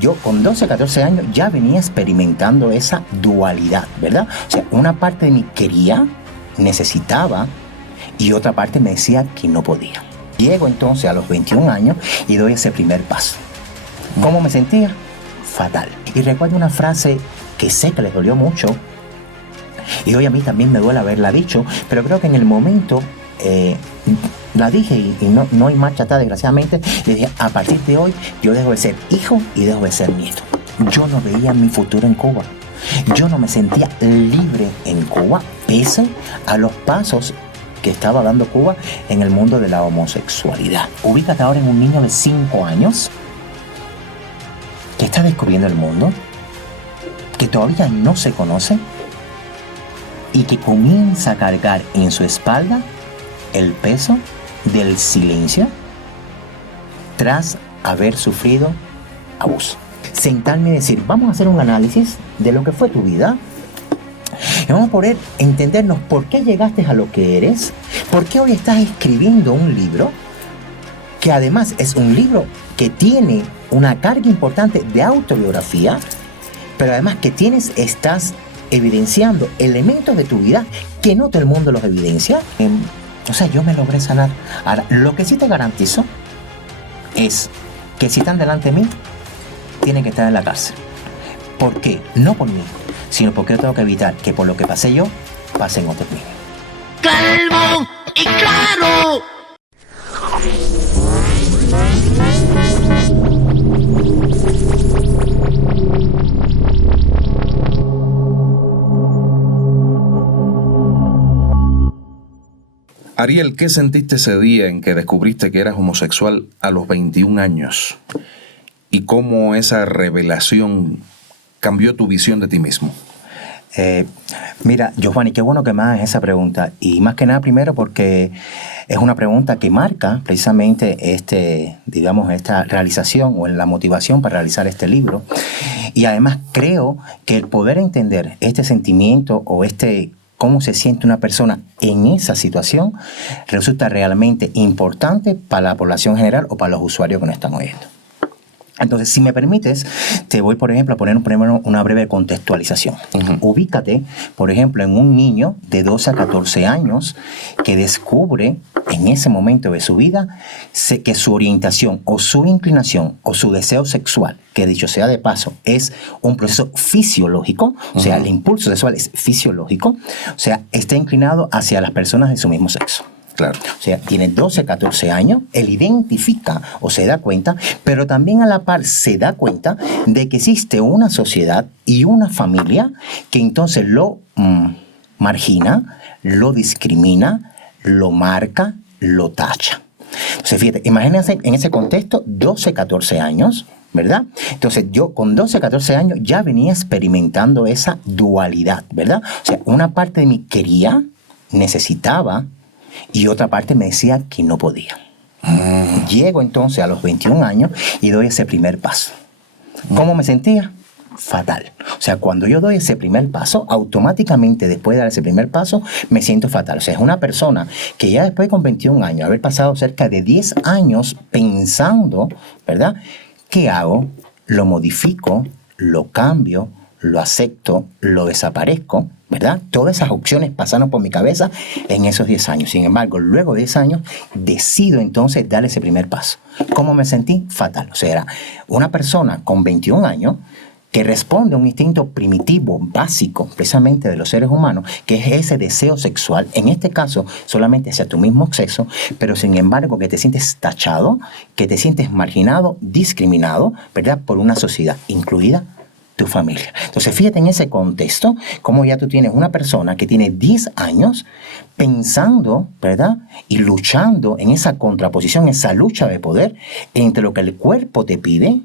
Yo con 12, 14 años ya venía experimentando esa dualidad, ¿verdad? O sea, una parte de mí quería, necesitaba, y otra parte me decía que no podía. Llego entonces a los 21 años y doy ese primer paso. ¿Cómo me sentía? Fatal. Y recuerdo una frase que sé que les dolió mucho, y hoy a mí también me duele haberla dicho, pero creo que en el momento la dije y no hay marcha atrás, desgraciadamente. Le dije, a partir de hoy yo dejo de ser hijo y dejo de ser nieto. Yo no veía mi futuro en Cuba. Yo no me sentía libre en Cuba, pese a los pasos que estaba dando Cuba en el mundo de la homosexualidad. Ubícate ahora en un niño de 5 años que está descubriendo el mundo, que todavía no se conoce y que comienza a cargar en su espalda el peso del silencio tras haber sufrido abuso. Sentarme y decir, vamos a hacer un análisis de lo que fue tu vida y vamos a poder entendernos por qué llegaste a lo que eres, por qué hoy estás escribiendo un libro que además es un libro que tiene una carga importante de autobiografía, pero además que estás evidenciando elementos de tu vida que no todo el mundo los evidencia. O sea, yo me logré sanar. Ahora, lo que sí te garantizo es que si están delante de mí, tienen que estar en la cárcel. ¿Por qué? No por mí, sino porque yo tengo que evitar que por lo que pasé yo, pasen otros niños. ¡Calvo y claro! Ariel, ¿qué sentiste ese día en que descubriste que eras homosexual a los 21 años? ¿Y cómo esa revelación cambió tu visión de ti mismo? Mira, Giovanni, qué bueno que me hagas esa pregunta. Y más que nada, primero, porque es una pregunta que marca precisamente esta realización o la motivación para realizar este libro. Y además creo que el poder entender este sentimiento o cómo se siente una persona en esa situación resulta realmente importante para la población general o para los usuarios que nos están oyendo. Entonces, si me permites, te voy, por ejemplo, a poner primero una breve contextualización. Ubícate, por ejemplo, en un niño de 12 a 14 años que descubre en ese momento de su vida que su orientación o su inclinación o su deseo sexual, que dicho sea de paso, es un proceso fisiológico, o sea, el impulso sexual es fisiológico, o sea, está inclinado hacia las personas de su mismo sexo. Claro. O sea, tiene 12, 14 años, él identifica o se da cuenta, pero también a la par se da cuenta de que existe una sociedad y una familia que entonces lo margina, lo discrimina, lo marca, lo tacha. Entonces, fíjate, imagínense en ese contexto, 12, 14 años, ¿verdad? Entonces, yo con 12, 14 años ya venía experimentando esa dualidad, ¿verdad? O sea, una parte de mí quería, necesitaba, y otra parte me decía que no podía. Llego entonces a los 21 años y doy ese primer paso. ¿Cómo me sentía? Fatal. O sea, cuando yo doy ese primer paso, automáticamente después de dar ese primer paso, me siento fatal. O sea, es una persona que ya después con 21 años, haber pasado cerca de 10 años pensando, ¿verdad? ¿Qué hago? Lo modifico, lo cambio, lo acepto, lo desaparezco, ¿verdad? Todas esas opciones pasaron por mi cabeza en esos 10 años. Sin embargo, luego de 10 años, decido entonces dar ese primer paso. ¿Cómo me sentí? Fatal. O sea, era una persona con 21 años que responde a un instinto primitivo, básico, precisamente de los seres humanos, que es ese deseo sexual, en este caso solamente hacia tu mismo sexo, pero sin embargo que te sientes tachado, que te sientes marginado, discriminado, ¿verdad? Por una sociedad, incluida tu familia. Entonces, fíjate en ese contexto, cómo ya tú tienes una persona que tiene 10 años pensando, ¿verdad? Y luchando en esa contraposición, esa lucha de poder entre lo que el cuerpo te pide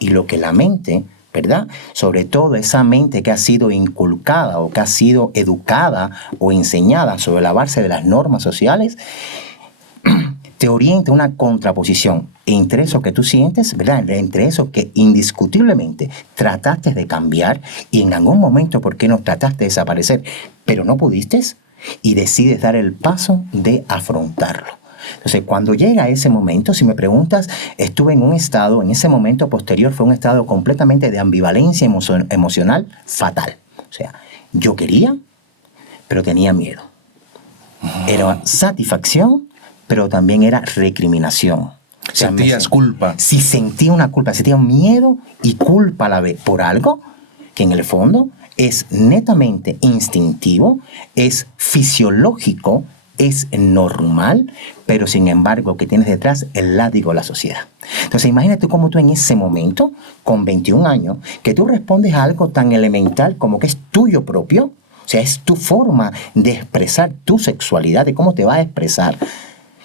y lo que la mente, ¿verdad? Sobre todo esa mente que ha sido inculcada o que ha sido educada o enseñada sobre la base de las normas sociales, te orienta una contraposición entre eso que tú sientes, ¿verdad? Entre eso que indiscutiblemente trataste de cambiar y en algún momento, ¿por qué no trataste de desaparecer? Pero no pudiste y decides dar el paso de afrontarlo. Entonces, cuando llega ese momento, si me preguntas, estuve en un estado, en ese momento posterior, fue un estado completamente de ambivalencia emocional fatal. O sea, yo quería, pero tenía miedo. Era satisfacción, pero también era recriminación. O sea, Sentías culpa. Sí, sentía una culpa, sentía miedo y culpa a la vez por algo que en el fondo es netamente instintivo, es fisiológico, es normal, pero sin embargo que tienes detrás el látigo de la sociedad. Entonces imagínate cómo tú en ese momento, con 21 años, que tú respondes a algo tan elemental como que es tuyo propio, o sea, es tu forma de expresar tu sexualidad, de cómo te vas a expresar,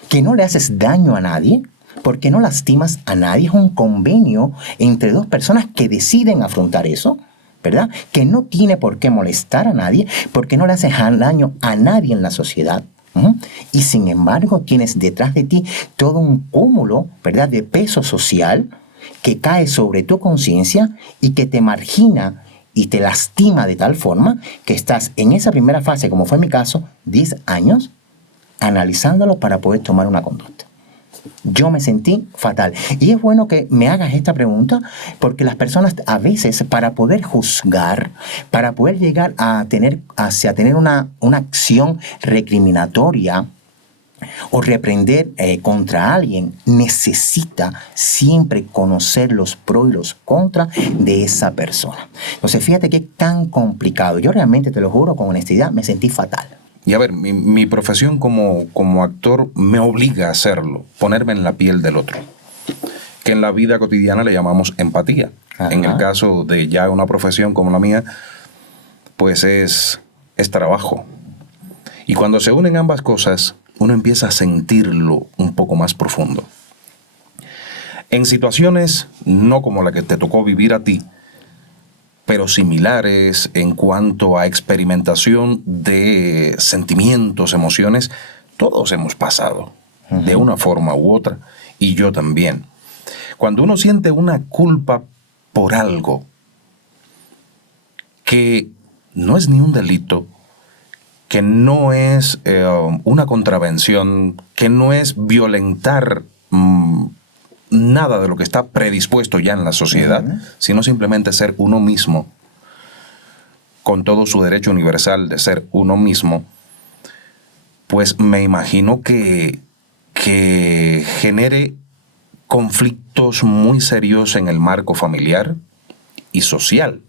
que no le haces daño a nadie, porque no lastimas a nadie, es un convenio entre dos personas que deciden afrontar eso, ¿verdad? Que no tiene por qué molestar a nadie, porque no le haces daño a nadie en la sociedad. Y sin embargo tienes detrás de ti todo un cúmulo, ¿verdad?, de peso social que cae sobre tu conciencia y que te margina y te lastima de tal forma que estás en esa primera fase, como fue mi caso, 10 años, analizándolo para poder tomar una conducta. Yo me sentí fatal. Y es bueno que me hagas esta pregunta porque las personas a veces, para poder juzgar, para poder llegar a tener una acción recriminatoria o reprender contra alguien, necesita siempre conocer los pros y los contras de esa persona. Entonces, fíjate qué tan complicado. Yo realmente, te lo juro con honestidad, me sentí fatal. Y a ver, mi profesión como actor me obliga a hacerlo, ponerme en la piel del otro, que en la vida cotidiana le llamamos empatía. Ajá. En el caso de ya una profesión como la mía, pues es trabajo. Y cuando se unen ambas cosas, uno empieza a sentirlo un poco más profundo. En situaciones no como la que te tocó vivir a ti, pero similares en cuanto a experimentación de sentimientos, emociones, todos hemos pasado de una forma u otra, y yo también. Cuando uno siente una culpa por algo que no es ni un delito, que no es una contravención, que no es violentar nada de lo que está predispuesto ya en la sociedad, sino simplemente ser uno mismo, con todo su derecho universal de ser uno mismo, pues me imagino que genere conflictos muy serios en el marco familiar y social.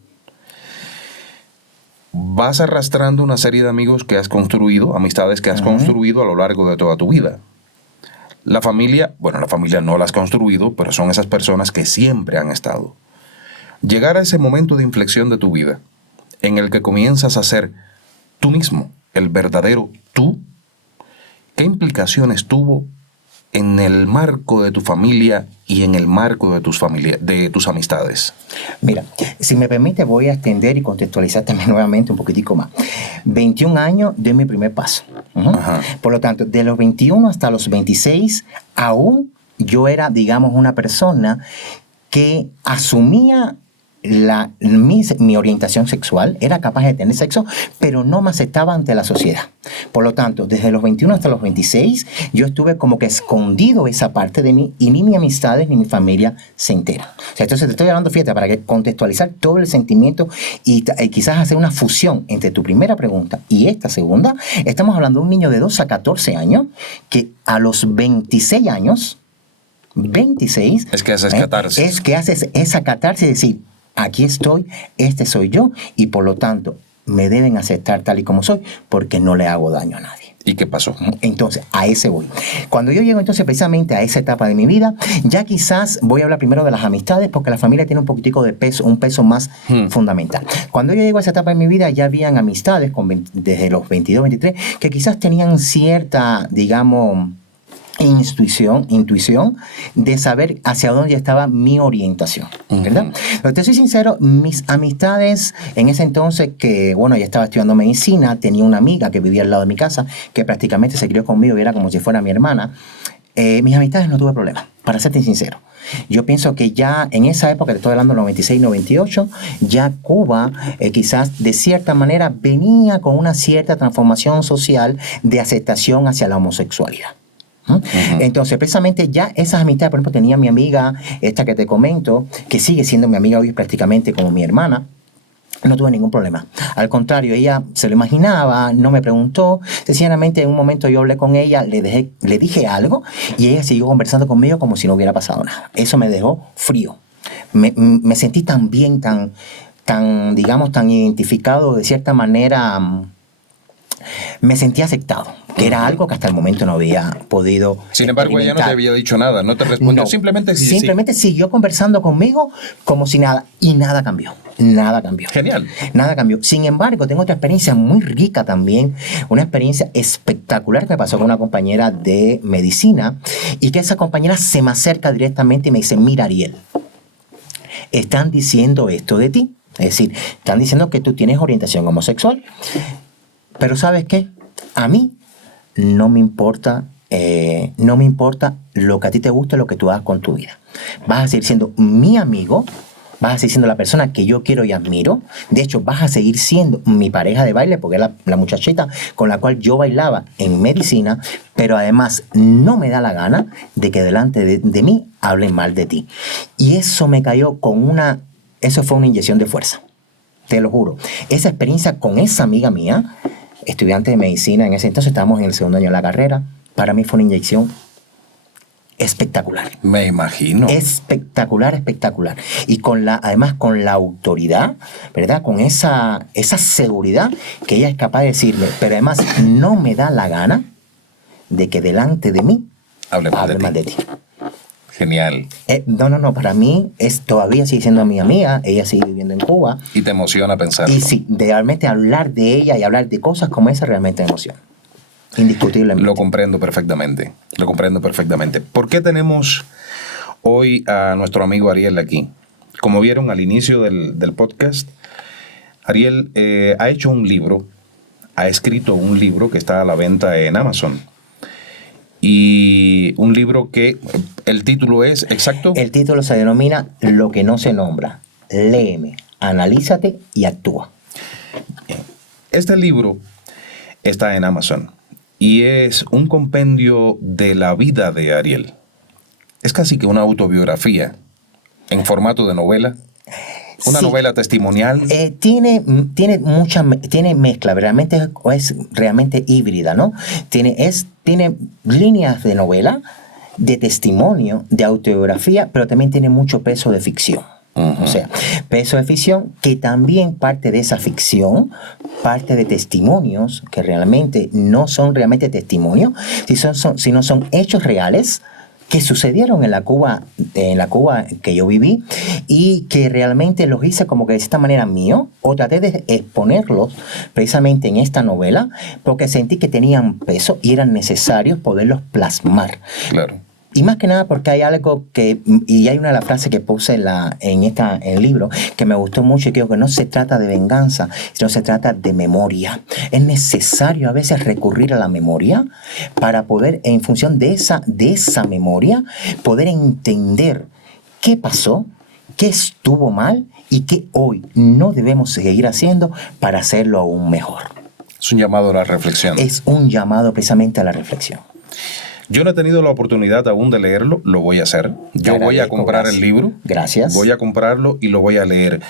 Vas arrastrando una serie de amigos que has construido, amistades que has construido a lo largo de toda tu vida. La familia no la has construido, pero son esas personas que siempre han estado. Llegar a ese momento de inflexión de tu vida, en el que comienzas a ser tú mismo, el verdadero tú, ¿qué implicaciones tuvo en el marco de tu familia y en el marco de tus amistades? Mira, si me permite, voy a extender y contextualizar también nuevamente un poquitico más. 21 años de mi primer paso. Por lo tanto, de los 21 hasta los 26, aún yo era, digamos, una persona que asumía mi orientación sexual, era capaz de tener sexo, pero no me aceptaba ante la sociedad. Por lo tanto, desde los 21 hasta los 26, yo estuve como que escondido esa parte de mí y ni mis amistades ni mi familia se enteran. O sea, entonces te estoy hablando, fíjate, para que contextualizar todo el sentimiento y quizás hacer una fusión entre tu primera pregunta y esta segunda. Estamos hablando de un niño de 2 a 14 años que a los 26 años, 26... Es que haces catarsis. Es que haces esa catarsis de decir, aquí estoy, este soy yo, y por lo tanto me deben aceptar tal y como soy, porque no le hago daño a nadie. ¿Y qué pasó? Entonces, a ese voy. Cuando yo llego entonces precisamente a esa etapa de mi vida, ya quizás voy a hablar primero de las amistades, porque la familia tiene un poquitico de peso, un peso más fundamental. Cuando yo llego a esa etapa de mi vida, ya habían amistades desde los 22, 23, que quizás tenían cierta, digamos, intuición de saber hacia dónde estaba mi orientación, ¿verdad? Pero te soy sincero, mis amistades en ese entonces, que bueno, ya estaba estudiando medicina, tenía una amiga que vivía al lado de mi casa, que prácticamente se crió conmigo y era como si fuera mi hermana. Mis amistades no tuve problema, para serte sincero. Yo pienso que ya en esa época, te estoy hablando del 96, 98, ya Cuba quizás de cierta manera venía con una cierta transformación social de aceptación hacia la homosexualidad. Entonces, precisamente ya esas amistades, por ejemplo, tenía mi amiga, esta que te comento, que sigue siendo mi amiga hoy prácticamente como mi hermana. No tuve ningún problema. Al contrario, ella se lo imaginaba, no me preguntó. Sencillamente, en un momento yo hablé con ella, le dije algo y ella siguió conversando conmigo como si no hubiera pasado nada. Eso me dejó frío. Me sentí tan bien, digamos, tan identificado de cierta manera. Me sentí aceptado, que era algo que hasta el momento no había podido. Sin embargo, ella no te había dicho nada, no te respondió, No, simplemente siguió conversando conmigo como si nada, y nada cambió. Nada cambió. Genial. Nada cambió. Sin embargo, tengo otra experiencia muy rica también, una experiencia espectacular que me pasó con una compañera de medicina, y que esa compañera se me acerca directamente y me dice: mira, Ariel, están diciendo esto de ti. Es decir, están diciendo que tú tienes orientación homosexual. Pero ¿sabes qué? A mí no me importa lo que a ti te guste, lo que tú hagas con tu vida. Vas a seguir siendo mi amigo, vas a seguir siendo la persona que yo quiero y admiro. De hecho, vas a seguir siendo mi pareja de baile, porque es la muchachita con la cual yo bailaba en medicina, pero además no me da la gana de que delante de mí hablen mal de ti. Y eso me cayó eso fue una inyección de fuerza. Te lo juro. Esa experiencia con esa amiga mía, estudiante de medicina, en ese entonces estábamos en el segundo año de la carrera, para mí fue una inyección espectacular. Me imagino. Espectacular. Y además con la autoridad, ¿verdad? Con esa seguridad que ella es capaz de decirme, pero además no me da la gana de que delante de mí hable mal de ti. Genial. No, para mí todavía sigue siendo mi amiga, ella sigue viviendo en Cuba. Y te emociona pensar. Y sí, realmente hablar de ella y hablar de cosas como esa realmente me emociona. Indiscutiblemente. Lo comprendo perfectamente. ¿Por qué tenemos hoy a nuestro amigo Ariel aquí? Como vieron al inicio del podcast, Ariel ha escrito un libro que está a la venta en Amazon. Y un libro que el título es exacto. El título se denomina Lo que no se nombra. Léeme, analízate y actúa. Este libro está en Amazon y es un compendio de la vida de Ariel. Es casi que una autobiografía en formato de novela. Una novela testimonial. Tiene mezcla, realmente es realmente híbrida, ¿no? Tiene líneas de novela, de testimonio, de autobiografía, pero también tiene mucho peso de ficción. Uh-huh. O sea, peso de ficción que también parte de esa ficción, parte de testimonios que realmente no son realmente testimonios, sino son hechos reales que sucedieron en la Cuba que yo viví, y que realmente los hice como que de esta manera mío, o traté de exponerlos precisamente en esta novela, porque sentí que tenían peso y eran necesarios poderlos plasmar. Claro. Y más que nada porque hay algo y hay una de las frases que puse en el libro que me gustó mucho, y creo que no se trata de venganza, sino se trata de memoria. Es necesario a veces recurrir a la memoria para poder, en función de esa memoria, poder entender qué pasó, qué estuvo mal y qué hoy no debemos seguir haciendo para hacerlo aún mejor. Es un llamado a la reflexión. Es un llamado precisamente a la reflexión. Yo no he tenido la oportunidad aún de leerlo, lo voy a hacer. Yo voy a comprar el libro. Gracias. Voy a comprarlo y lo voy a leer.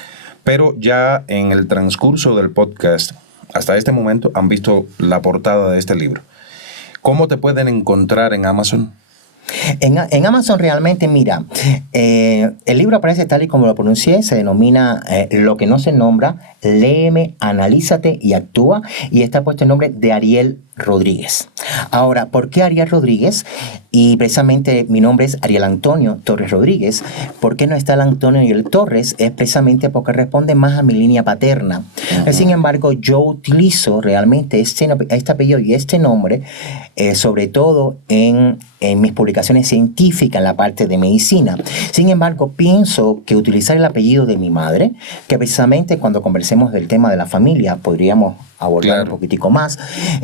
Pero ya en el transcurso del podcast, hasta este momento, han visto la portada de este libro. ¿Cómo te pueden encontrar en Amazon? En Amazon realmente, mira, el libro aparece tal y como lo pronuncié, se denomina Lo que no se nombra, léeme, analízate y actúa, y está puesto el nombre de Ariel Rodríguez. Ahora, ¿por qué Ariel Rodríguez? Y precisamente mi nombre es Ariel Antonio Torres Rodríguez. ¿Por qué no está el Antonio y el Torres? Es precisamente porque responde más a mi línea paterna. Uh-huh. Sin embargo, yo utilizo realmente este apellido y este nombre, sobre todo en mis publicaciones científicas en la parte de medicina. Sin embargo, pienso que utilizar el apellido de mi madre, que precisamente cuando conversemos del tema de la familia podríamos abordar un poquitico más.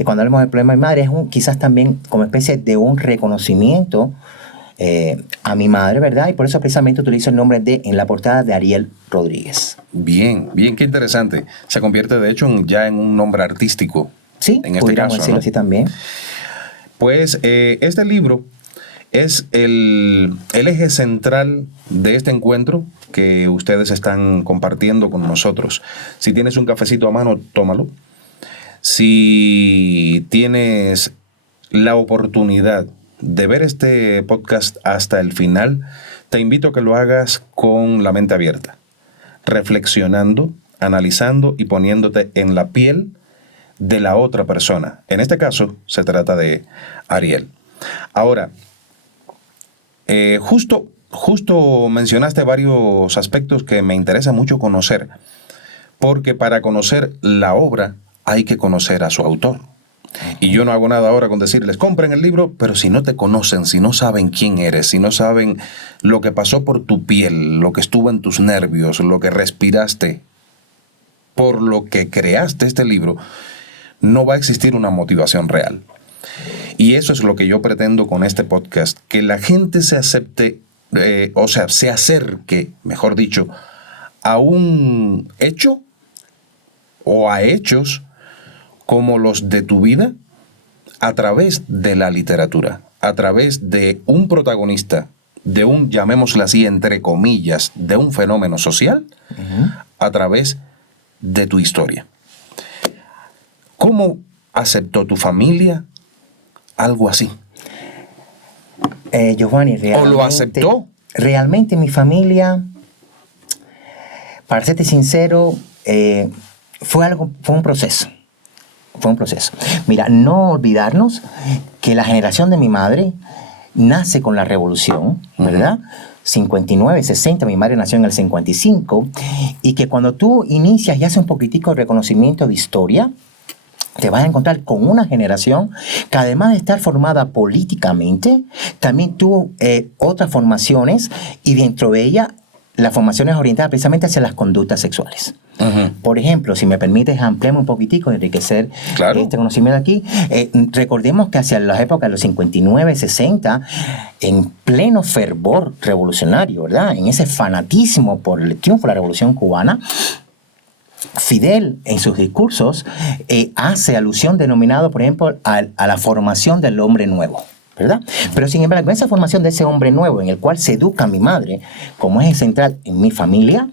Cuando hablemos del problema de mi madre, es quizás también como especie de un reconocimiento a mi madre, ¿verdad? Y por eso precisamente utilizo el nombre en la portada de Ariel Rodríguez. Bien, qué interesante. Se convierte de hecho ya en un nombre artístico. Sí, en este caso, decirlo, ¿no? así también. Pues este libro es el eje central de este encuentro que ustedes están compartiendo con nosotros. Si tienes un cafecito a mano, tómalo. Si tienes la oportunidad de ver este podcast hasta el final, te invito a que lo hagas con la mente abierta, reflexionando, analizando y poniéndote en la piel de la otra persona. En este caso, se trata de Ariel. Ahora, justo mencionaste varios aspectos que me interesa mucho conocer, porque para conocer la obra hay que conocer a su autor. Y yo no hago nada ahora con decirles, compren el libro, pero si no te conocen, si no saben quién eres, si no saben lo que pasó por tu piel, lo que estuvo en tus nervios, lo que respiraste, por lo que creaste este libro, no va a existir una motivación real. Y eso es lo que yo pretendo con este podcast, que la gente se acepte, se acerque, mejor dicho, a un hecho o a hechos como los de tu vida a través de la literatura, a través de un protagonista, de un, llamémoslo así, entre comillas, de un fenómeno social, a través de tu historia. ¿Cómo aceptó tu familia algo así? Giovanni, realmente, ¿O lo aceptó? Realmente mi familia, para serte sincero, fue un proceso. Fue un proceso. Mira, no olvidarnos que la generación de mi madre nace con la revolución, ¿verdad? 59, 60, mi madre nació en el 55, y que cuando tú inicias y haces un poquitico de reconocimiento de historia, te vas a encontrar con una generación que además de estar formada políticamente, también tuvo otras formaciones, y dentro de ella las formaciones orientadas precisamente hacia las conductas sexuales. Por ejemplo, si me permites ampliarme un poquitico, enriquecer este conocimiento aquí, recordemos que hacia las épocas de los 59, 60, en pleno fervor revolucionario, ¿verdad? En ese fanatismo por el triunfo de la Revolución Cubana, Fidel en sus discursos hace alusión denominado, por ejemplo, a la formación del hombre nuevo, ¿verdad? Pero sin embargo, esa formación de ese hombre nuevo en el cual se educa mi madre, como eje central en mi familia,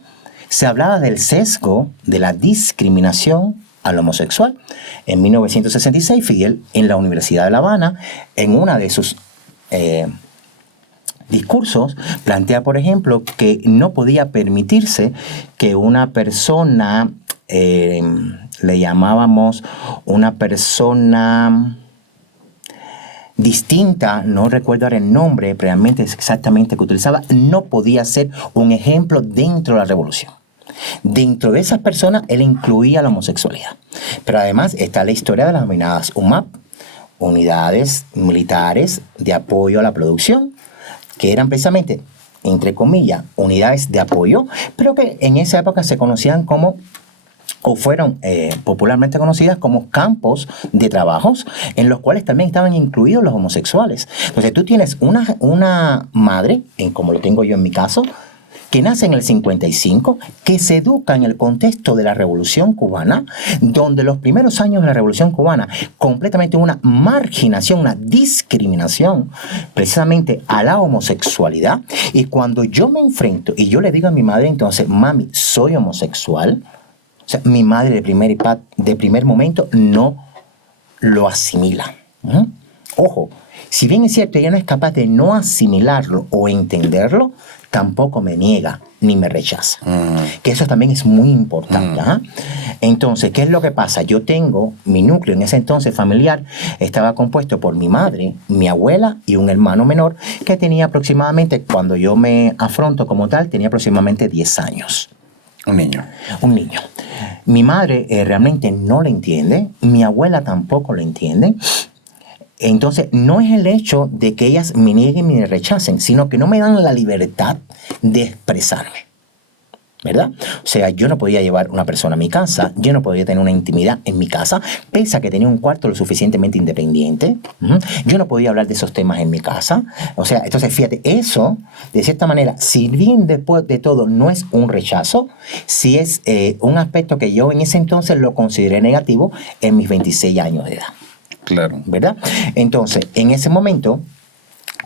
se hablaba del sesgo de la discriminación al homosexual. En 1966, Fidel, en la Universidad de La Habana, en una de sus discursos, plantea, por ejemplo, que no podía permitirse que una persona, le llamábamos una persona distinta, no recuerdo ahora el nombre, realmente es exactamente que utilizaba, no podía ser un ejemplo dentro de la revolución. Dentro de esas personas, él incluía la homosexualidad. Pero además está la historia de las denominadas UMAP, unidades militares de apoyo a la producción, que eran precisamente, entre comillas, unidades de apoyo, pero que en esa época se conocían como, o fueron popularmente conocidas como campos de trabajos, en los cuales también estaban incluidos los homosexuales. Entonces tú tienes una madre, como lo tengo yo en mi caso, que nace en el 55, que se educa en el contexto de la Revolución Cubana, donde los primeros años de la Revolución Cubana, completamente una marginación, una discriminación, precisamente a la homosexualidad. Y cuando yo me enfrento y yo le digo a mi madre, entonces, mami, soy homosexual, o sea, mi madre de primer momento no lo asimila. Ojo, si bien es cierto, ella no es capaz de no asimilarlo o entenderlo, tampoco me niega ni me rechaza. Que eso también es muy importante. Entonces, ¿qué es lo que pasa? Yo tengo mi núcleo en ese entonces familiar, estaba compuesto por mi madre, mi abuela y un hermano menor que tenía aproximadamente, cuando yo me afronto como tal, tenía aproximadamente 10 años. Un niño. Un niño. Mi madre realmente no lo entiende, mi abuela tampoco lo entiende. Entonces, no es el hecho de que ellas me nieguen ni me rechacen, sino que no me dan la libertad de expresarme, ¿verdad? O sea, yo no podía llevar una persona a mi casa, yo no podía tener una intimidad en mi casa, pese a que tenía un cuarto lo suficientemente independiente. Yo no podía hablar de esos temas en mi casa. O sea, entonces, fíjate, eso, de cierta manera, si bien después de todo no es un rechazo, sí es un aspecto que yo en ese entonces lo consideré negativo en mis 26 años de edad. Claro. ¿Verdad? Entonces, en ese momento,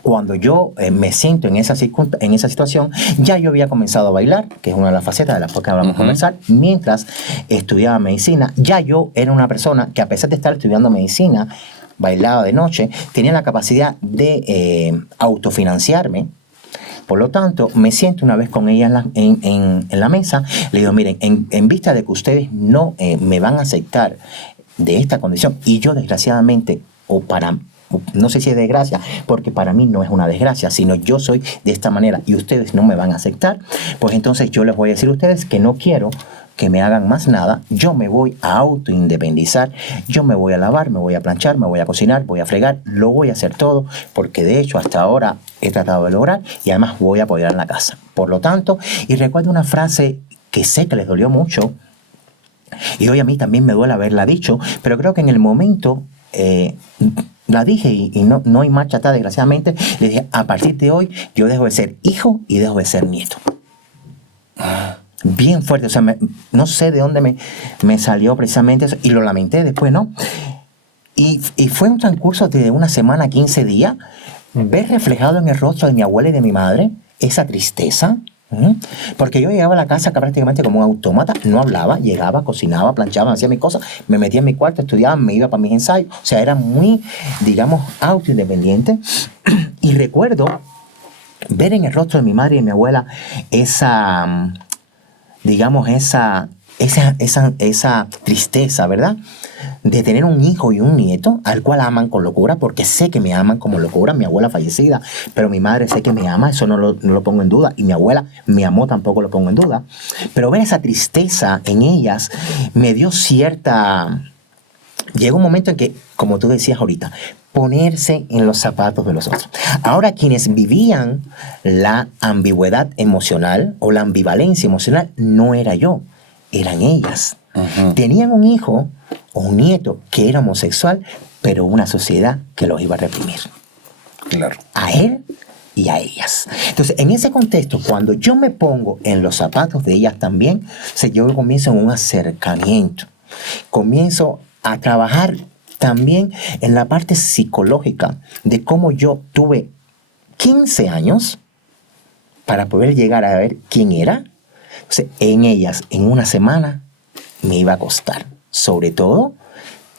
cuando yo me siento en esa situación, ya yo había comenzado a bailar, que es una de las facetas de las que vamos a conversar, mientras estudiaba medicina. Ya yo era una persona que, a pesar de estar estudiando medicina, bailaba de noche, tenía la capacidad de autofinanciarme. Por lo tanto, me siento una vez con ella en la mesa, le digo, miren, en vista de que ustedes no me van a aceptar de esta condición, y yo desgraciadamente, no sé si es desgracia, porque para mí no es una desgracia, sino yo soy de esta manera y ustedes no me van a aceptar, pues entonces yo les voy a decir a ustedes que no quiero que me hagan más nada, yo me voy a autoindependizar, yo me voy a lavar, me voy a planchar, me voy a cocinar, voy a fregar, lo voy a hacer todo, porque de hecho hasta ahora he tratado de lograr y además voy a apoyar en la casa. Por lo tanto, y recuerdo una frase que sé que les dolió mucho, y hoy a mí también me duele haberla dicho, pero creo que en el momento la dije y no hay marcha atrás, desgraciadamente. Le dije, a partir de hoy yo dejo de ser hijo y dejo de ser nieto. Bien fuerte, o sea, no sé de dónde me salió precisamente eso, y lo lamenté después, ¿no? Y fue un transcurso de una semana, 15 días, ver reflejado en el rostro de mi abuela y de mi madre esa tristeza, porque yo llegaba a la casa prácticamente como un autómata, no hablaba, llegaba, cocinaba, planchaba, hacía mis cosas, me metía en mi cuarto, estudiaba, me iba para mis ensayos, o sea, era muy, digamos, autoindependiente. Y recuerdo ver en el rostro de mi madre y de mi abuela esa, digamos, esa tristeza, ¿verdad? De tener un hijo y un nieto al cual aman con locura, porque sé que me aman como locura. Mi abuela fallecida, pero mi madre sé que me ama, eso no lo pongo en duda, y mi abuela me amó, tampoco lo pongo en duda. Pero ver esa tristeza en ellas me dio llegó un momento en que, como tú decías ahorita, ponerse en los zapatos de los otros. Ahora, quienes vivían la ambigüedad emocional o la ambivalencia emocional no era yo, eran ellas. Tenían un hijo o un nieto que era homosexual, pero una sociedad que los iba a reprimir. Claro. A él y a ellas. Entonces, en ese contexto, cuando yo me pongo en los zapatos de ellas también, yo comienzo en un acercamiento. Comienzo a trabajar también en la parte psicológica de cómo yo tuve 15 años para poder llegar a ver quién era. Entonces, en ellas, en una semana, me iba a costar. Sobre todo,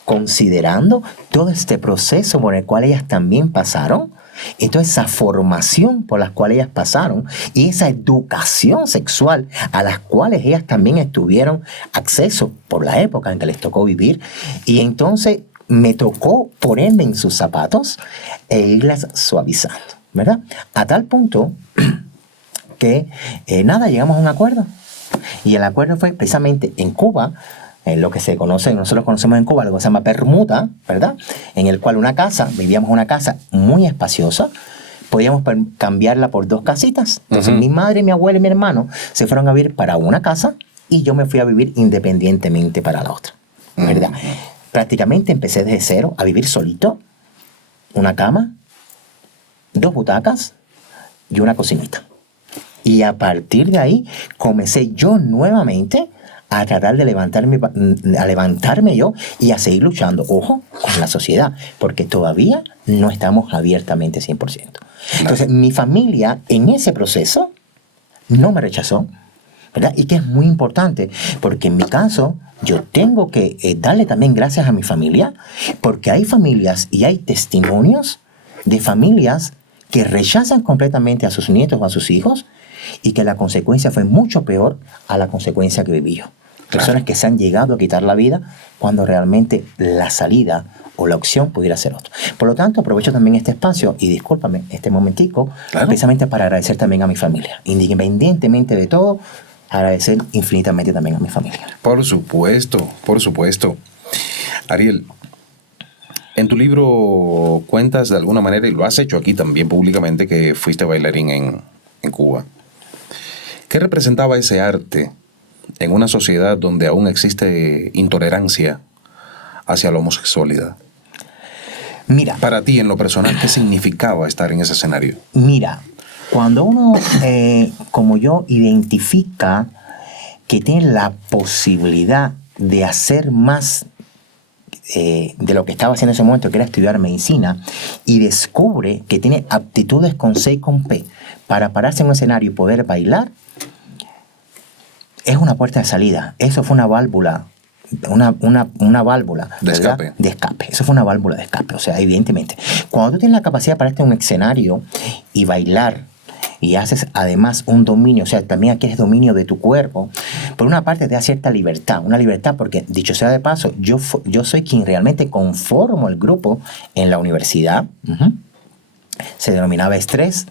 considerando todo este proceso por el cual ellas también pasaron, y toda esa formación por la cual ellas pasaron, y esa educación sexual a las cuales ellas también tuvieron acceso por la época en que les tocó vivir. Y entonces me tocó ponerme en sus zapatos e irlas suavizando, ¿verdad? A tal punto que, llegamos a un acuerdo. Y el acuerdo fue precisamente en Cuba, lo que se conoce, nosotros conocemos en Cuba, lo que se llama permuta, ¿verdad? En el cual vivíamos una casa muy espaciosa, podíamos cambiarla por 2 casitas. Entonces mi madre, mi abuela y mi hermano se fueron a vivir para una casa y yo me fui a vivir independientemente para la otra, ¿verdad? Prácticamente empecé desde cero a vivir solito, una cama, 2 butacas y una cocinita. Y a partir de ahí comencé yo nuevamente a tratar de levantarme yo y a seguir luchando, ojo, con la sociedad, porque todavía no estamos abiertamente 100%. Entonces, mi familia en ese proceso no me rechazó, ¿verdad? Y que es muy importante, porque en mi caso, yo tengo que darle también gracias a mi familia, porque hay familias y hay testimonios de familias que rechazan completamente a sus nietos o a sus hijos, y que la consecuencia fue mucho peor a la consecuencia que viví yo. Personas que se han llegado a quitar la vida cuando realmente la salida o la opción pudiera ser otra. Por lo tanto, aprovecho también este espacio y discúlpame este momentico, precisamente para agradecer también a mi familia. Independientemente de todo, agradecer infinitamente también a mi familia. Por supuesto, por supuesto. Ariel, en tu libro cuentas de alguna manera, y lo has hecho aquí también públicamente, que fuiste bailarín en Cuba. ¿Qué representaba ese arte en una sociedad donde aún existe intolerancia hacia la homosexualidad? Mira. Para ti, en lo personal, ¿qué significaba estar en ese escenario? Mira, cuando uno, como yo, identifica que tiene la posibilidad de hacer más de lo que estaba haciendo en ese momento, que era estudiar medicina, y descubre que tiene aptitudes con C y con P para pararse en un escenario y poder bailar, es una puerta de salida. Eso fue una válvula. Una válvula de escape. De escape. Eso fue una válvula de escape. O sea, evidentemente, cuando tú tienes la capacidad para estar en un escenario y bailar, y haces además un dominio, o sea, también aquí es dominio de tu cuerpo, por una parte te da cierta libertad, una libertad porque, dicho sea de paso, yo soy quien realmente conformo el grupo en la universidad. Se denominaba estrés,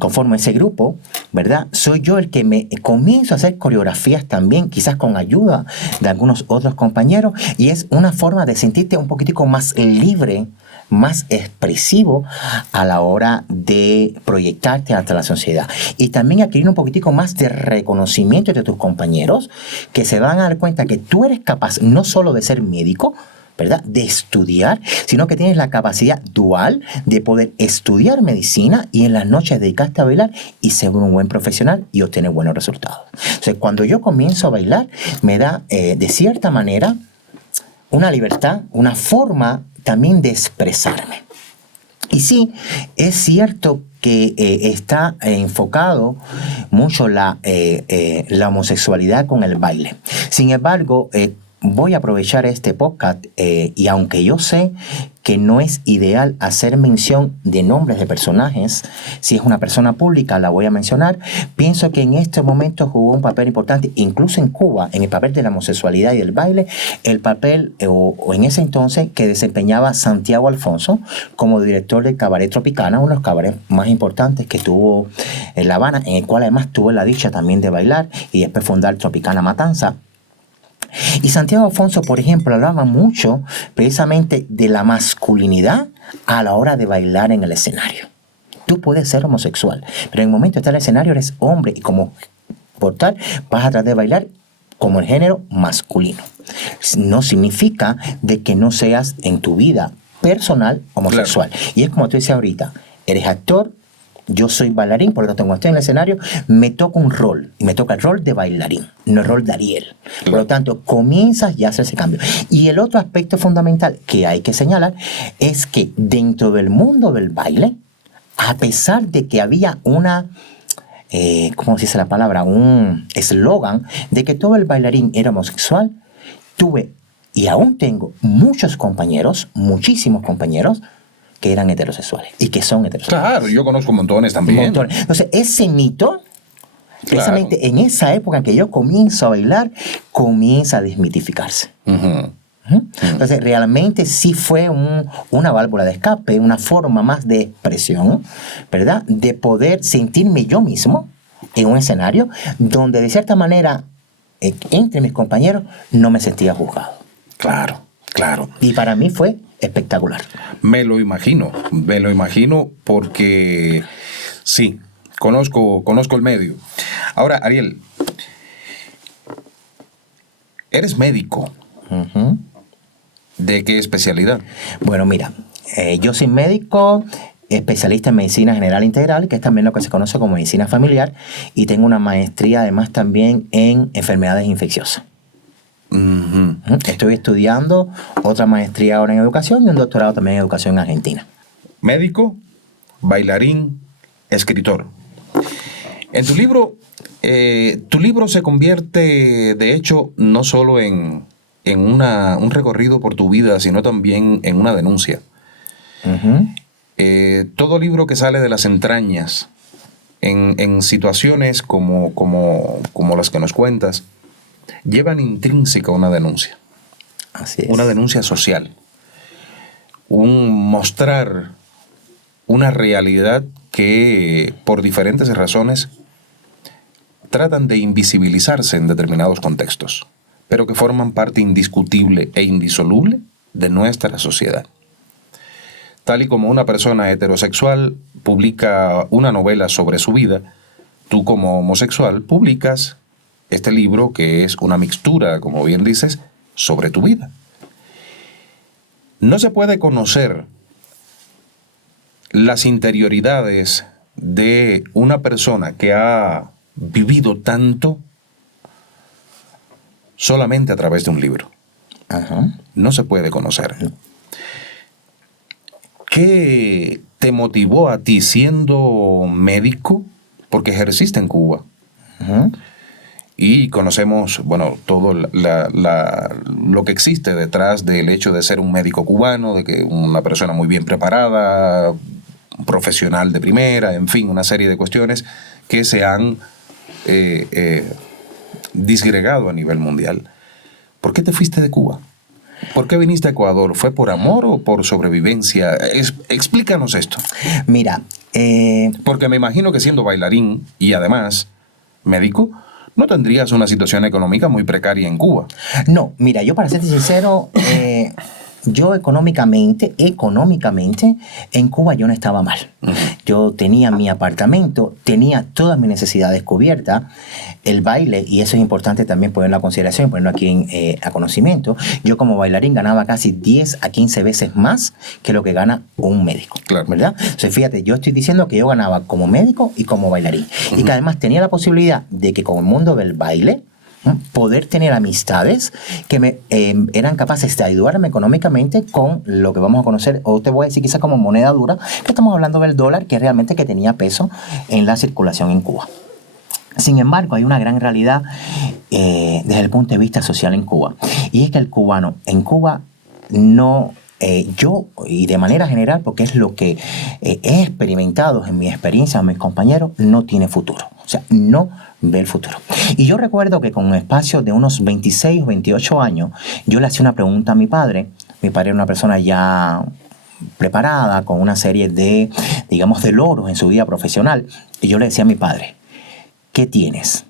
conformo ese grupo, ¿verdad? Soy yo el que me comienzo a hacer coreografías también, quizás con ayuda de algunos otros compañeros, y es una forma de sentirte un poquitico más libre, más expresivo a la hora de proyectarte ante la sociedad. Y también adquirir un poquitico más de reconocimiento de tus compañeros, que se van a dar cuenta que tú eres capaz no solo de ser médico, ¿verdad?, de estudiar, sino que tienes la capacidad dual de poder estudiar medicina y en las noches dedicarte a bailar y ser un buen profesional y obtener buenos resultados. Entonces, cuando yo comienzo a bailar, me da, de cierta manera, una libertad, una forma también de expresarme. Y sí, es cierto que está enfocado mucho la homosexualidad con el baile. Sin embargo, voy a aprovechar este podcast y aunque yo sé que no es ideal hacer mención de nombres de personajes, si es una persona pública la voy a mencionar, pienso que en este momento jugó un papel importante, incluso en Cuba, en el papel de la homosexualidad y el baile, el papel, o en ese entonces, que desempeñaba Santiago Alfonso como director del Cabaret Tropicana, uno de los cabarets más importantes que tuvo en La Habana, en el cual además tuve la dicha también de bailar y después fundar Tropicana Matanza. Y Santiago Alfonso, por ejemplo, hablaba mucho precisamente de la masculinidad a la hora de bailar en el escenario. Tú puedes ser homosexual, pero en el momento de estar en el escenario eres hombre y como por tal vas a tratar de bailar como el género masculino. No significa de que no seas en tu vida personal homosexual. Claro. Y es como tú dices ahorita, eres actor, yo soy bailarín, por lo tanto, cuando estoy en el escenario, me toca un rol, y me toca el rol de bailarín, no el rol de Ariel. Por lo tanto, comienzas ya a hacer ese cambio. Y el otro aspecto fundamental que hay que señalar es que dentro del mundo del baile, a pesar de que había una, ¿cómo se dice la palabra? Un eslogan de que todo el bailarín era homosexual, tuve y aún tengo muchos compañeros, muchísimos compañeros, que eran heterosexuales y que son heterosexuales. Claro, yo conozco montones también. Montones. Entonces, ese mito, precisamente claro, en esa época en que yo comienzo a bailar, comienza a desmitificarse. Entonces, realmente sí fue una válvula de escape, una forma más de expresión, ¿verdad? De poder sentirme yo mismo en un escenario donde, de cierta manera, entre mis compañeros, no me sentía juzgado. Claro, claro. Y para mí fue espectacular. Me lo imagino porque sí, conozco el medio. Ahora, Ariel, eres médico. ¿De qué especialidad? Bueno, mira, yo soy médico, especialista en medicina general integral, que es también lo que se conoce como medicina familiar, y tengo una maestría además también en enfermedades infecciosas. Estoy estudiando otra maestría ahora en educación y un doctorado también en educación en Argentina. Médico, bailarín, escritor. En tu libro se convierte, de hecho, no solo en un recorrido por tu vida, sino también en una denuncia. Todo libro que sale de las entrañas, en situaciones como las que nos cuentas, llevan intrínseca una denuncia. Así es. Una denuncia social. Un mostrar una realidad que, por diferentes razones, tratan de invisibilizarse en determinados contextos, pero que forman parte indiscutible e indisoluble de nuestra sociedad. Tal y como una persona heterosexual publica una novela sobre su vida, tú como homosexual publicas este libro que es una mixtura, como bien dices, sobre tu vida. No se puede conocer las interioridades de una persona que ha vivido tanto solamente a través de un libro. Ajá. No se puede conocer. ¿Qué te motivó a ti siendo médico? Porque ejerciste en Cuba. Ajá. Y conocemos, bueno, todo lo que existe detrás del hecho de ser un médico cubano, de que una persona muy bien preparada, profesional de primera, en fin, una serie de cuestiones que se han disgregado a nivel mundial. ¿Por qué te fuiste de Cuba? ¿Por qué viniste a Ecuador? ¿Fue por amor o por sobrevivencia? Explícanos esto. Mira, Porque me imagino que siendo bailarín y además médico, no tendrías una situación económica muy precaria en Cuba. no, mira, yo para serte sincero, yo económicamente, en Cuba yo no estaba mal. Yo tenía mi apartamento, tenía todas mis necesidades cubiertas, el baile, y eso es importante también ponerlo a consideración, ponerlo aquí a conocimiento. Yo como bailarín ganaba casi 10 a 15 veces más que lo que gana un médico, Claro. ¿verdad? O sea, fíjate, yo estoy diciendo que yo ganaba como médico y como bailarín. Y que además tenía la posibilidad de que con el mundo del baile, poder tener amistades que me eran capaces de ayudarme económicamente con lo que vamos a conocer, o te voy a decir quizás como moneda dura, que estamos hablando del dólar, que realmente que tenía peso en la circulación en Cuba. Sin embargo, hay una gran realidad desde el punto de vista social en Cuba, y es que el cubano en Cuba no... yo, y de manera general, porque es lo que he experimentado en mi experiencia con mis compañeros, no tiene futuro. O sea, no ve el futuro. Y yo recuerdo que con un espacio de unos 26 o 28 años, yo le hacía una pregunta a mi padre. Mi padre era una persona ya preparada, con una serie de, digamos, de logros en su vida profesional. Y yo le decía a mi padre, ¿qué tienes?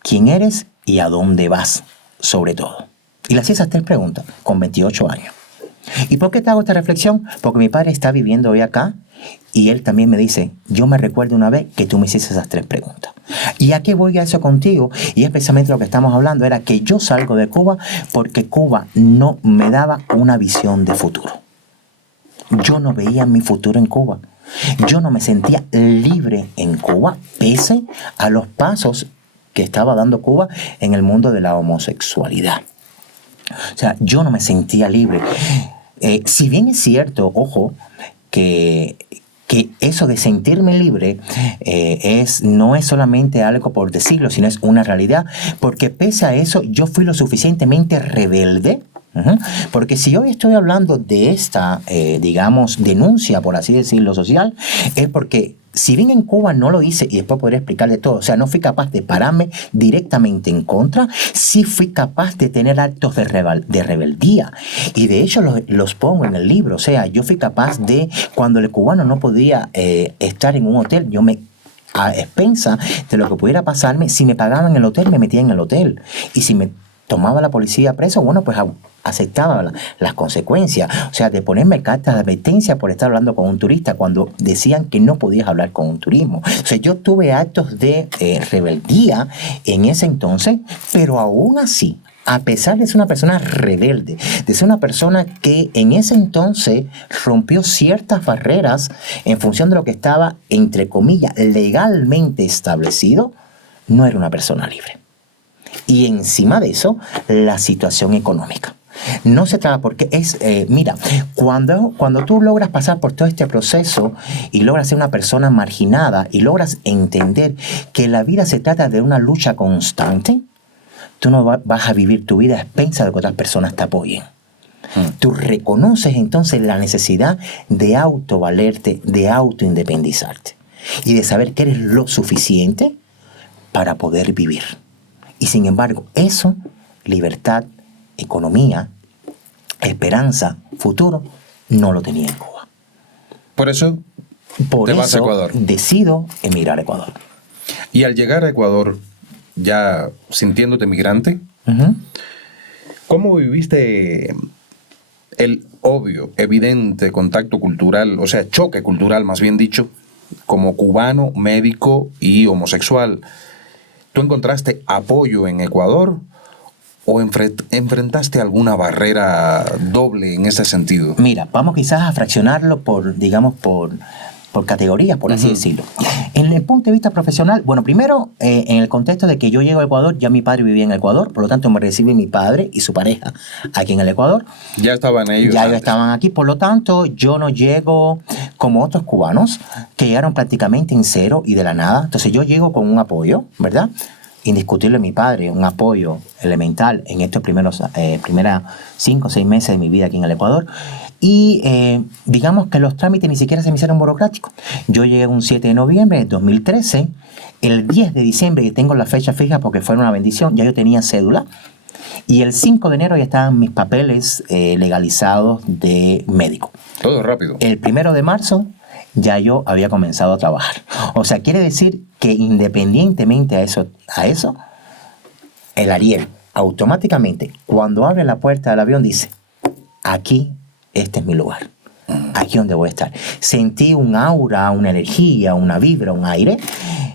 ¿Quién eres? ¿Y a dónde vas? Sobre todo. Y le hacía esas 3 preguntas con 28 años. ¿Y por qué te hago esta reflexión? Porque mi padre está viviendo hoy acá y él también me dice, yo me recuerdo una vez que tú me hiciste esas 3 preguntas. ¿Y a qué voy a eso contigo? Y es precisamente lo que estamos hablando, era que yo salgo de Cuba porque Cuba no me daba una visión de futuro. Yo no veía mi futuro en Cuba. Yo no me sentía libre en Cuba, pese a los pasos que estaba dando Cuba en el mundo de la homosexualidad. O sea, yo no me sentía libre. Si bien es cierto, ojo, que eso de sentirme libre no es solamente algo por decirlo, sino es una realidad, porque pese a eso yo fui lo suficientemente rebelde. Porque si hoy estoy hablando de esta, digamos, denuncia, por así decirlo, social, es porque si bien en Cuba no lo hice, y después podré explicarle todo, o sea, no fui capaz de pararme directamente en contra, sí fui capaz de tener actos de rebeldía. Y de hecho los pongo en el libro. O sea, yo fui capaz de, cuando el cubano no podía estar en un hotel, yo me a expensa de lo que pudiera pasarme, si me pagaban el hotel, me metía en el hotel. Y si me tomaba la policía preso, bueno, pues aceptaba las consecuencias. O sea, de ponerme cartas de advertencia por estar hablando con un turista cuando decían que no podías hablar con un turismo. O sea, yo tuve actos de rebeldía en ese entonces, pero aún así, a pesar de ser una persona rebelde, de ser una persona que en ese entonces rompió ciertas barreras en función de lo que estaba, entre comillas, legalmente establecido, no era una persona libre. Y encima de eso, la situación económica. No se trata porque mira, cuando tú logras pasar por todo este proceso y logras ser una persona marginada y logras entender que la vida se trata de una lucha constante, tú no vas a vivir tu vida a expensas de que otras personas te apoyen. Tú reconoces entonces la necesidad de autovalerte, de autoindependizarte y de saber que eres lo suficiente para poder vivir. Y sin embargo, eso, libertad, economía, esperanza, futuro, no lo tenía en Cuba. Por eso te vas a Ecuador. Decido emigrar a Ecuador. Y al llegar a Ecuador, ya sintiéndote migrante, ¿cómo viviste el obvio, evidente contacto cultural, o sea, choque cultural más bien dicho, como cubano, médico y homosexual? ¿Tú encontraste apoyo en Ecuador o enfrentaste alguna barrera doble en ese sentido? Mira, vamos quizás a fraccionarlo por, digamos, por por categorías, por así decirlo. En el punto de vista profesional, bueno, primero, en el contexto de que yo llego a Ecuador, ya mi padre vivía en Ecuador, por lo tanto me recibe mi padre y su pareja aquí en el Ecuador. Ya estaban ellos. Ya antes. ellos estaban aquí, por lo tanto, yo no llego como otros cubanos que llegaron prácticamente en cero y de la nada. Entonces yo llego con un apoyo, ¿verdad? Indiscutible de mi padre, un apoyo elemental en estos primeros 5 o 6 meses de mi vida aquí en el Ecuador. Y digamos que los trámites ni siquiera se me hicieron burocráticos. Yo llegué un 7 de noviembre de 2013. El 10 de diciembre, y tengo la fecha fija porque fue una bendición, ya yo tenía cédula. Y el 5 de enero ya estaban mis papeles legalizados de médico. Todo rápido. El 1 de marzo ya yo había comenzado a trabajar. O sea, quiere decir que independientemente a eso, el Ariel automáticamente, cuando abre la puerta del avión, dice, aquí, este es mi lugar. Aquí donde voy a estar. Sentí un aura, una energía, una vibra, un aire.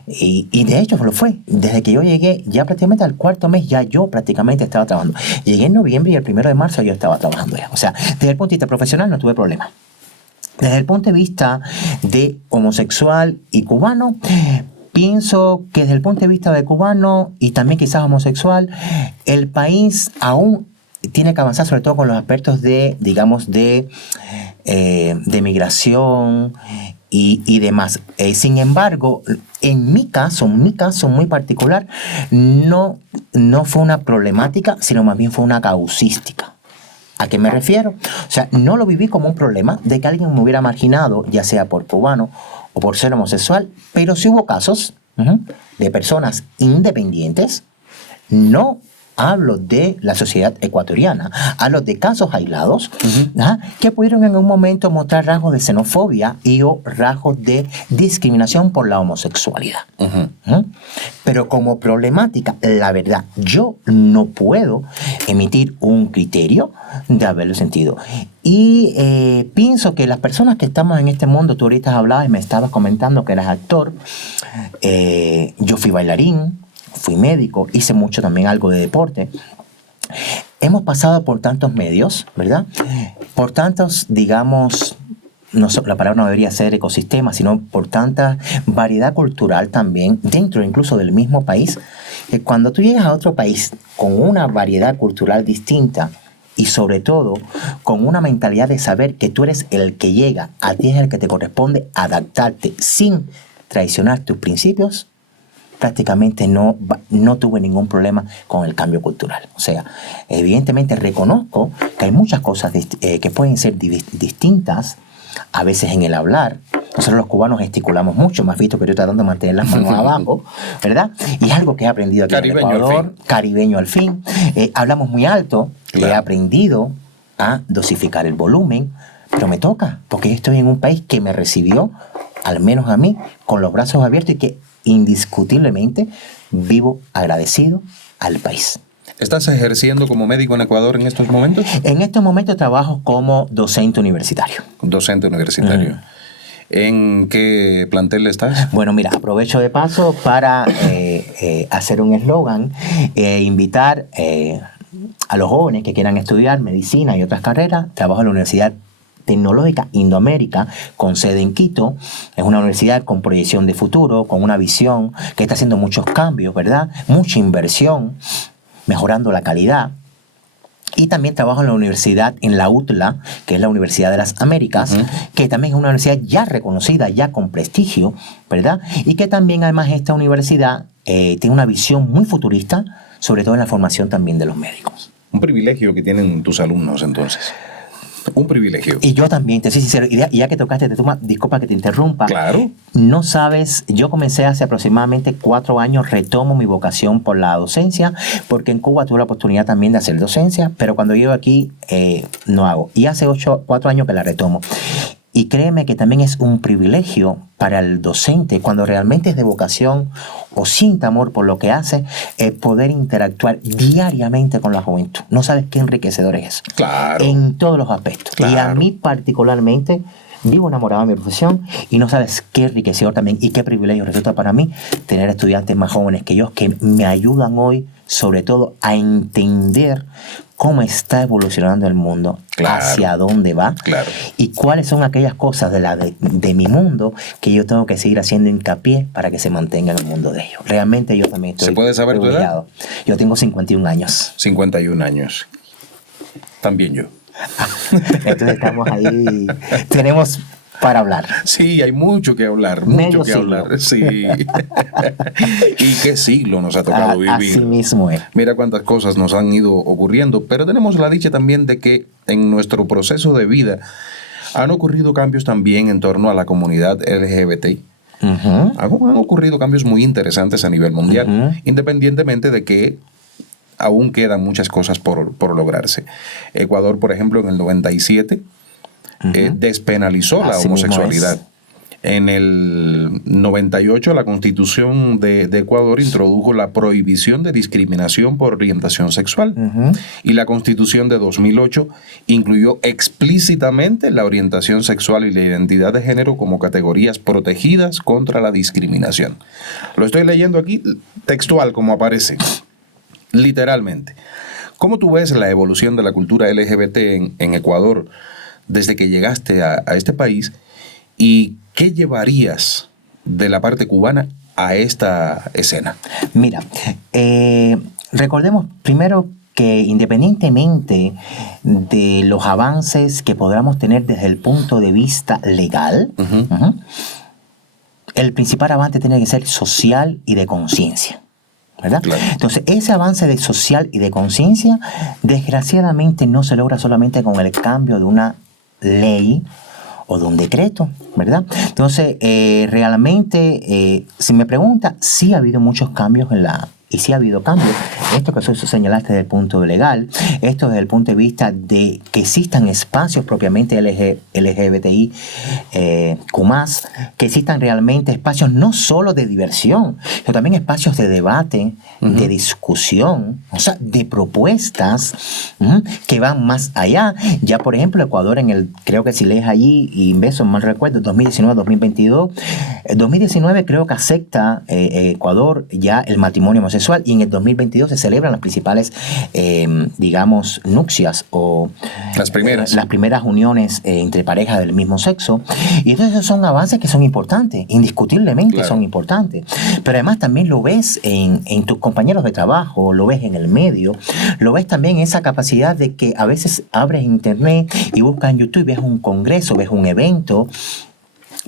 Y de hecho lo fue. Desde que yo llegué, ya prácticamente al 4.º mes, ya yo prácticamente estaba trabajando. Llegué en noviembre y el 1 de marzo yo estaba trabajando ya. O sea, desde el punto de vista profesional no tuve problema. Desde el punto de vista de homosexual y cubano, pienso que desde el punto de vista de cubano y también quizás homosexual, el país aún tiene que avanzar, sobre todo con los aspectos de, digamos, de migración y demás. Sin embargo, en mi caso muy particular, no fue una problemática, sino más bien fue una causística. ¿A qué me refiero? O sea, no lo viví como un problema de que alguien me hubiera marginado, ya sea por cubano o por ser homosexual, pero sí hubo casos de personas independientes. No hablo de la sociedad ecuatoriana, hablo de casos aislados que pudieron en un momento mostrar rasgos de xenofobia o rasgos de discriminación por la homosexualidad. Pero como problemática, la verdad, yo no puedo emitir un criterio de haberlo sentido. Y pienso que las personas que estamos en este mundo, tú ahorita hablabas y me estabas comentando que eras actor, yo fui bailarín, fui médico, hice mucho también algo de deporte. Hemos pasado por tantos medios, ¿verdad? Por tantos, digamos, la palabra no debería ser ecosistema, sino por tanta variedad cultural también, dentro incluso del mismo país, que cuando tú llegas a otro país con una variedad cultural distinta y sobre todo con una mentalidad de saber que tú eres el que llega, a ti es el que te corresponde adaptarte sin traicionar tus principios, prácticamente no tuve ningún problema con el cambio cultural. O sea, evidentemente reconozco que hay muchas cosas que pueden ser distintas, a veces en el hablar. Nosotros los cubanos gesticulamos mucho, más visto que yo tratando de mantener las manos abajo, ¿verdad? Y es algo que he aprendido aquí en Ecuador, caribeño al fin. Hablamos muy alto, claro. He aprendido a dosificar el volumen, pero me toca, porque yo estoy en un país que me recibió, al menos a mí, con los brazos abiertos y que indiscutiblemente vivo agradecido al país. ¿Estás ejerciendo como médico en Ecuador en estos momentos? En estos momentos trabajo como docente universitario. Docente universitario. ¿En qué plantel estás? Bueno, mira, aprovecho de paso para hacer un eslogan, invitar a los jóvenes que quieran estudiar medicina y otras carreras. Trabajo en la Universidad Tecnológica Indoamérica, con sede en Quito. Es una universidad con proyección de futuro, con una visión que está haciendo muchos cambios, ¿verdad? Mucha inversión, mejorando la calidad. Y también trabajo en la universidad, en la UTLA, que es la Universidad de las Américas, que también es una universidad ya reconocida, ya con prestigio, ¿verdad? Y que también además esta universidad tiene una visión muy futurista, sobre todo en la formación también de los médicos. Un privilegio que tienen tus alumnos entonces. Un privilegio. Y yo también, te soy sincero, y ya que tocaste este tema, disculpa que te interrumpa. Claro. No sabes, yo comencé hace aproximadamente 4 años, retomo mi vocación por la docencia, porque en Cuba tuve la oportunidad también de hacer docencia, pero cuando llego aquí no hago. Y hace 4 años que la retomo. Y créeme que también es un privilegio para el docente, cuando realmente es de vocación o siente amor por lo que hace, poder interactuar diariamente con la juventud. No sabes qué enriquecedor es eso. Claro. En todos los aspectos. Claro. Y a mí particularmente vivo enamorado de mi profesión y no sabes qué enriquecedor también y qué privilegio resulta para mí tener estudiantes más jóvenes que yo que me ayudan hoy sobre todo a entender cómo está evolucionando el mundo, Claro. hacia dónde va, Claro. y cuáles son aquellas cosas de mi mundo que yo tengo que seguir haciendo hincapié para que se mantenga en el mundo de ellos. Realmente yo también estoy ¿Se puede saber tu edad? privilegiado. Yo tengo 51 años. 51 años. También yo. Entonces estamos ahí, tenemos para hablar. Sí, hay mucho que hablar, Medio mucho que siglo. hablar. Sí. Y qué siglo nos ha tocado vivir. Así mismo es. Mira cuántas cosas nos han ido ocurriendo, pero tenemos la dicha también de que en nuestro proceso de vida han ocurrido cambios también en torno a la comunidad LGBT. Ujú. Han ocurrido cambios muy interesantes a nivel mundial, Ujú. independientemente de que aún quedan muchas cosas por lograrse. Ecuador, por ejemplo, en el 97 despenalizó la Así mismo homosexualidad. es. En el 98 la Constitución de Ecuador introdujo la prohibición de discriminación por orientación sexual. Ujú. Y la Constitución de 2008 incluyó explícitamente la orientación sexual y la identidad de género como categorías protegidas contra la discriminación. Lo estoy leyendo aquí textual como aparece, literalmente. ¿Cómo tú ves la evolución de la cultura LGBT en Ecuador desde que llegaste a este país? ¿Y qué llevarías de la parte cubana a esta escena? Mira, recordemos primero que independientemente de los avances que podamos tener desde el punto de vista legal, ujú, el principal avance tiene que ser social y de conciencia, ¿verdad? Claro. Entonces, ese avance de social y de conciencia, desgraciadamente no se logra solamente con el cambio de una ley o de un decreto, ¿verdad? Entonces, realmente, si me pregunta, sí ha habido muchos cambios y sí ha habido cambios. Esto que tú señalaste desde el punto legal, esto desde el punto de vista de que existan espacios propiamente LGBTI, Q+, que existan realmente espacios no solo de diversión, sino también espacios de debate, de discusión, o sea, de propuestas que van más allá. Ya, por ejemplo, Ecuador creo que si lees allí, y beso, mal recuerdo, 2019-2022, 2019 creo que acepta Ecuador ya el matrimonio homosexual, y en el 2022 se celebran las principales, digamos, nupcias o Las primeras. las primeras uniones entre parejas del mismo sexo. Y entonces esos son avances que son importantes, indiscutiblemente Claro. son importantes. Pero además también lo ves en tus compañeros de trabajo, lo ves en el medio, lo ves también en esa capacidad de que a veces abres internet y buscas en YouTube, ves un congreso, ves un evento,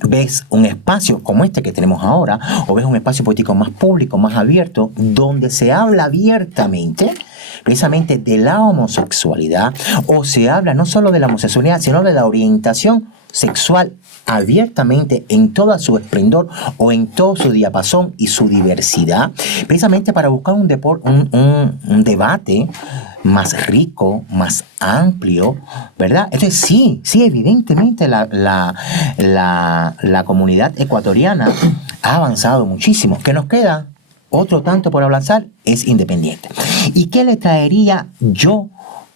ves un espacio como este que tenemos ahora, o ves un espacio político más público, más abierto, donde se habla abiertamente precisamente de la homosexualidad, o se habla no solo de la homosexualidad, sino de la orientación sexual abiertamente en todo su esplendor o en todo su diapasón y su diversidad, precisamente para buscar un debate más rico, más amplio, ¿verdad? Entonces sí, evidentemente la comunidad ecuatoriana ha avanzado muchísimo. ¿Qué nos queda? Otro tanto por avanzar, es independiente. ¿Y qué le traería yo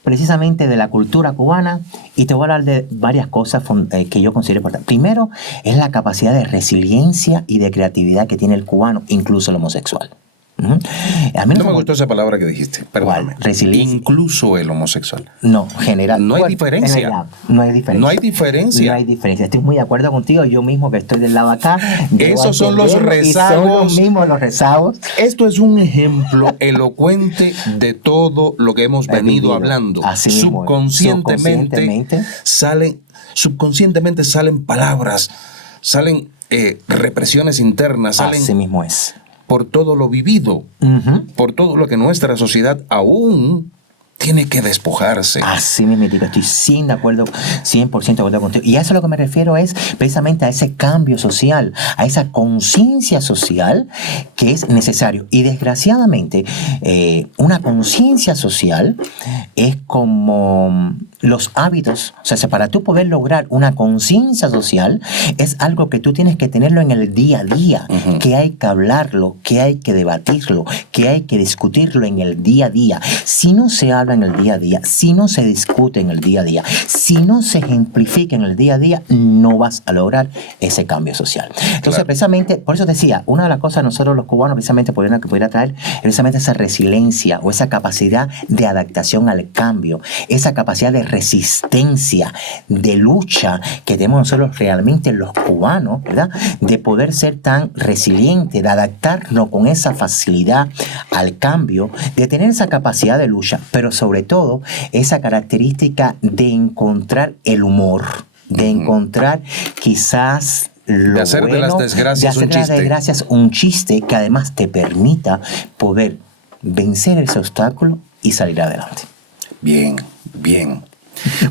precisamente de la cultura cubana? Y te voy a hablar de varias cosas que yo considero importantes. Primero, es la capacidad de resiliencia y de creatividad que tiene el cubano, incluso el homosexual. A mí No me gustó esa palabra que dijiste, perdóname. Resiliencia. Incluso el homosexual. No, general. No hay Bueno, diferencia. es verdad, no hay diferencia. No hay diferencia. No hay diferencia. Estoy muy de acuerdo contigo. Yo mismo que estoy del lado acá. Esos son los rezagos. Y son rezagos. los mismos los rezagos. Esto es un ejemplo elocuente de todo lo que hemos venido vivido. hablando. Así mismo. Subconscientemente. Subconscientemente salen palabras, salen represiones internas, salen Así mismo es. por todo lo vivido, Ujú. por todo lo que nuestra sociedad aún tiene que despojarse. Así mismo, estoy 100% de acuerdo contigo. Y a eso lo que me refiero es precisamente a ese cambio social, a esa conciencia social que es necesario. Y desgraciadamente, una conciencia social es como los hábitos. O sea, para tú poder lograr una conciencia social, es algo que tú tienes que tenerlo en el día a día, que hay que hablarlo, que hay que debatirlo, que hay que discutirlo en el día a día. Si no se habla habla en el día a día, si no se discute en el día a día, si no se ejemplifica en el día a día, no vas a lograr ese cambio social. Entonces, precisamente, por eso decía, una de las cosas nosotros los cubanos, precisamente, que pudiera traer, es precisamente esa resiliencia o esa capacidad de adaptación al cambio, esa capacidad de resistencia, de lucha que tenemos nosotros realmente los cubanos, ¿verdad? De poder ser tan resilientes, de adaptarnos con esa facilidad al cambio, de tener esa capacidad de lucha, pero sobre todo esa característica de encontrar el humor, de encontrar quizás de hacer de las desgracias un chiste que además te permita poder vencer ese obstáculo y salir adelante. Bien.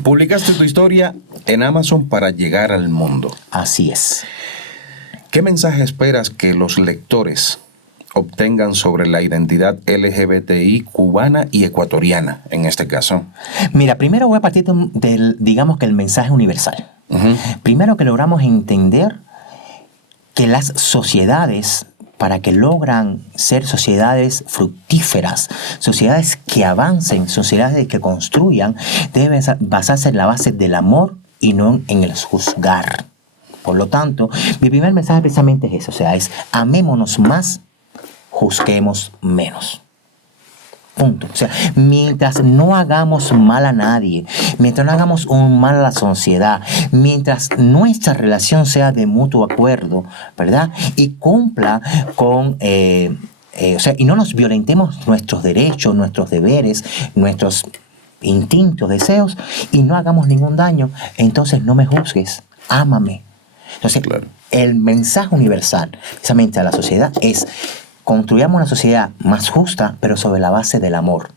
Publicaste tu historia en Amazon para llegar al mundo. Así es. ¿Qué mensaje esperas que los lectores obtengan sobre la identidad LGBTI cubana y ecuatoriana en este caso? Mira, primero voy a partir del, digamos que el mensaje universal. Primero que logramos entender que las sociedades, para que logran ser sociedades fructíferas, sociedades que avancen, sociedades que construyan, deben basarse en la base del amor y no en el juzgar. Por lo tanto, mi primer mensaje precisamente es eso, o sea, es amémonos más, juzguemos menos. Punto. O sea, mientras no hagamos mal a nadie, mientras no hagamos un mal a la sociedad, mientras nuestra relación sea de mutuo acuerdo, ¿verdad? Y cumpla con, o sea, y no nos violentemos nuestros derechos, nuestros deberes, nuestros instintos, deseos, y no hagamos ningún daño, entonces no me juzgues, ámame. Entonces, claro, el mensaje universal, precisamente a la sociedad, es: construyamos una sociedad más justa, pero sobre la base del amor,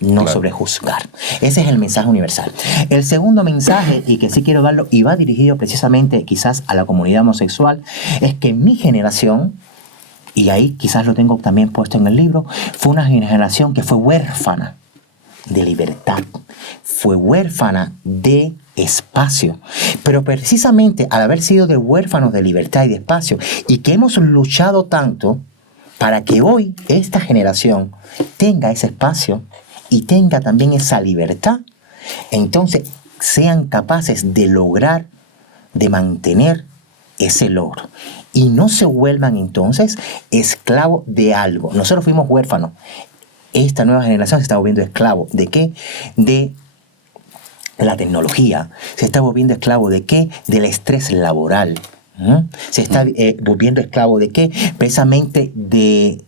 no claro, sobre juzgar. Ese es el mensaje universal. El segundo mensaje, y que sí quiero darlo, y va dirigido precisamente quizás a la comunidad homosexual, es que mi generación, y ahí quizás lo tengo también puesto en el libro, fue una generación que fue huérfana de libertad, fue huérfana de espacio, pero precisamente al haber sido de huérfanos de libertad y de espacio, y que hemos luchado tanto para que hoy esta generación tenga ese espacio y tenga también esa libertad, entonces sean capaces de lograr, de mantener ese logro y no se vuelvan entonces esclavos de algo. Nosotros fuimos huérfanos. Esta nueva generación se está volviendo esclavo. ¿De qué? De la tecnología. Se está volviendo esclavo ¿de qué? Del estrés laboral. Se está volviendo esclavo ¿de qué? Precisamente de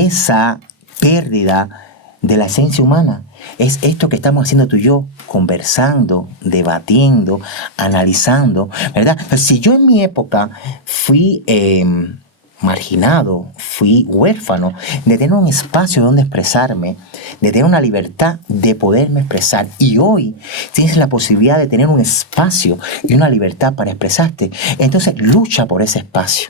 esa pérdida de la esencia humana. Es esto que estamos haciendo tú y yo, conversando, debatiendo, analizando, ¿verdad? Pero si yo en mi época fui marginado, fui huérfano de tener un espacio donde expresarme, de tener una libertad de poderme expresar, y hoy tienes la posibilidad de tener un espacio y una libertad para expresarte, entonces lucha por ese espacio,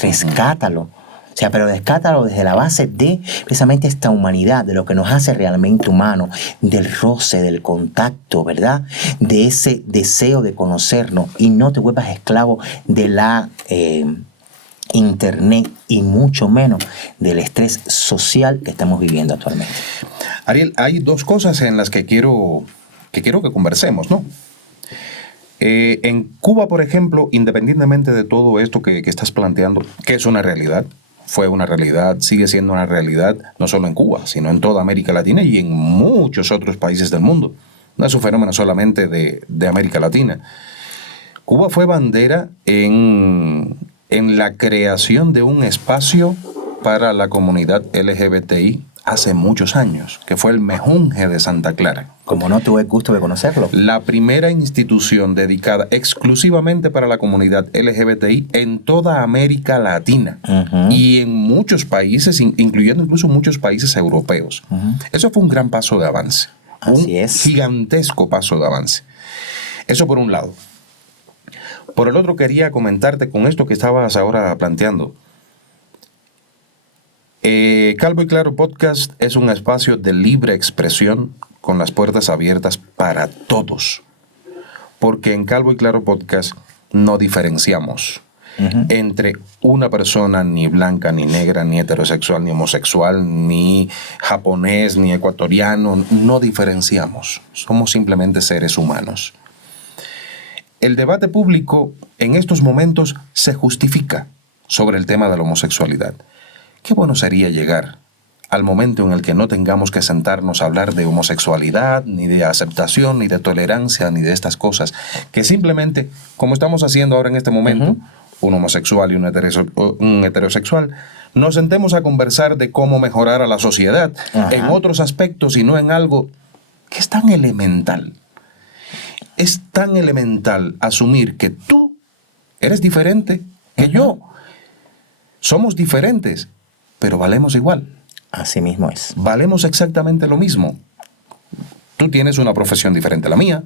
rescátalo. O sea, pero rescátalo desde la base de precisamente esta humanidad, de lo que nos hace realmente humanos, del roce, del contacto, ¿verdad? De ese deseo de conocernos, y no te vuelvas esclavo de la Internet y mucho menos del estrés social que estamos viviendo actualmente. Ariel, hay dos cosas en las que quiero que conversemos, ¿no? En Cuba, por ejemplo, independientemente de todo esto que estás planteando, que es una realidad, fue una realidad, sigue siendo una realidad, no solo en Cuba, sino en toda América Latina y en muchos otros países del mundo. No es un fenómeno solamente de América Latina. Cuba fue bandera en la creación de un espacio para la comunidad LGBTI hace muchos años, que fue el Mejunje de Santa Clara. Como no tuve el gusto de conocerlo. La primera institución dedicada exclusivamente para la comunidad LGBTI en toda América Latina y en muchos países, incluyendo incluso muchos países europeos. Eso fue un gran paso de avance. Así es. Gigantesco paso de avance. Eso por un lado. Por el otro, quería comentarte con esto que estabas ahora planteando. Calvo y Claro Podcast es un espacio de libre expresión con las puertas abiertas para todos. Porque en Calvo y Claro Podcast no diferenciamos. entre una persona ni blanca, ni negra, ni heterosexual, ni homosexual, ni japonés, ni ecuatoriano. No diferenciamos. Somos simplemente seres humanos. El debate público en estos momentos se justifica sobre el tema de la homosexualidad. Qué bueno sería llegar al momento en el que no tengamos que sentarnos a hablar de homosexualidad, ni de aceptación, ni de tolerancia, ni de estas cosas, que simplemente, como estamos haciendo ahora en este momento, un homosexual y un heterosexual, nos sentemos a conversar de cómo mejorar a la sociedad en otros aspectos y no en algo que es tan elemental. Es tan elemental asumir que tú eres diferente que yo. Somos diferentes, pero valemos igual. Así mismo es. Valemos exactamente lo mismo. Tú tienes una profesión diferente a la mía.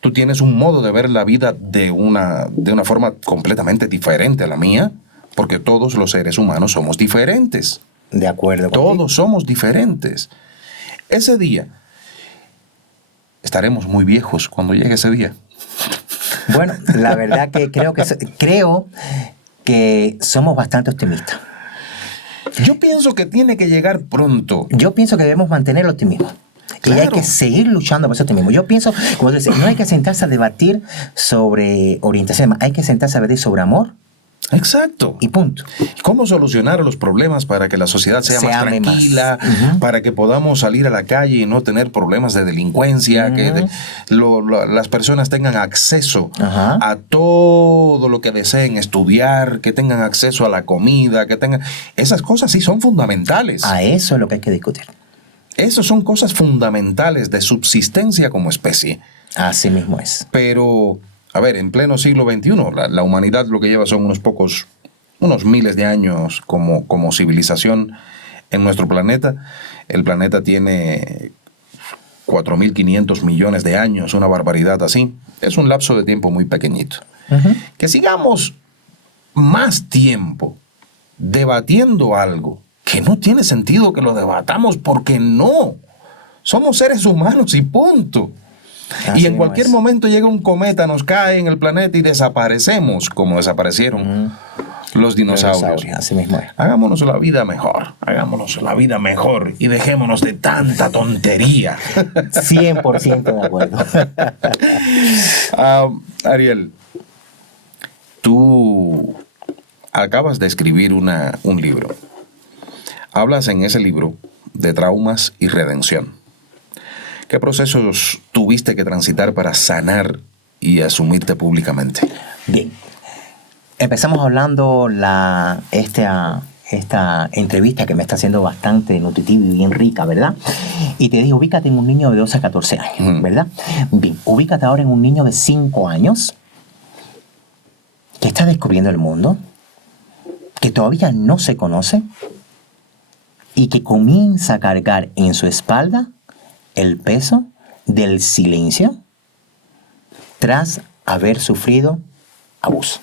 Tú tienes un modo de ver la vida de una forma completamente diferente a la mía, porque todos los seres humanos somos diferentes. De acuerdo contigo. Todos somos diferentes. Ese día, estaremos muy viejos cuando llegue ese día. Bueno, la verdad que creo que somos bastante optimistas. Yo pienso que tiene que llegar pronto. Yo pienso que debemos mantener el optimismo. Claro. Y hay que seguir luchando por ese optimismo. Yo pienso, como tú dices, no hay que sentarse a debatir sobre orientación, hay que sentarse a debatir sobre amor. Exacto. Y punto. ¿Cómo solucionar los problemas para que la sociedad sea más tranquila, para que podamos salir a la calle y no tener problemas de delincuencia, que las personas tengan acceso a todo lo que deseen estudiar, que tengan acceso a la comida, que tengan... Esas cosas sí son fundamentales. A eso es lo que hay que discutir. Esas son cosas fundamentales de subsistencia como especie. Así mismo es. Pero... A ver, en pleno siglo XXI, la humanidad lo que lleva son unos miles de años como civilización en nuestro planeta. El planeta tiene 4.500 millones de años, una barbaridad así. Es un lapso de tiempo muy pequeñito. Que sigamos más tiempo debatiendo algo que no tiene sentido que lo debatamos porque no. Somos seres humanos y punto. Y en cualquier momento llega un cometa, nos cae en el planeta y desaparecemos como desaparecieron los dinosaurios. Así mismo es. Hagámonos la vida mejor, y dejémonos de tanta tontería. 100% de acuerdo. Ariel, tú acabas de escribir un libro. Hablas en ese libro de traumas y redención. ¿Qué procesos tuviste que transitar para sanar y asumirte públicamente? Bien. Empezamos hablando esta entrevista que me está haciendo bastante nutritiva y bien rica, ¿verdad? Y te dije, ubícate en un niño de 12 a 14 años, ¿verdad? Bien, ubícate ahora en un niño de 5 años que está descubriendo el mundo, que todavía no se conoce y que comienza a cargar en su espalda el peso del silencio tras haber sufrido abuso.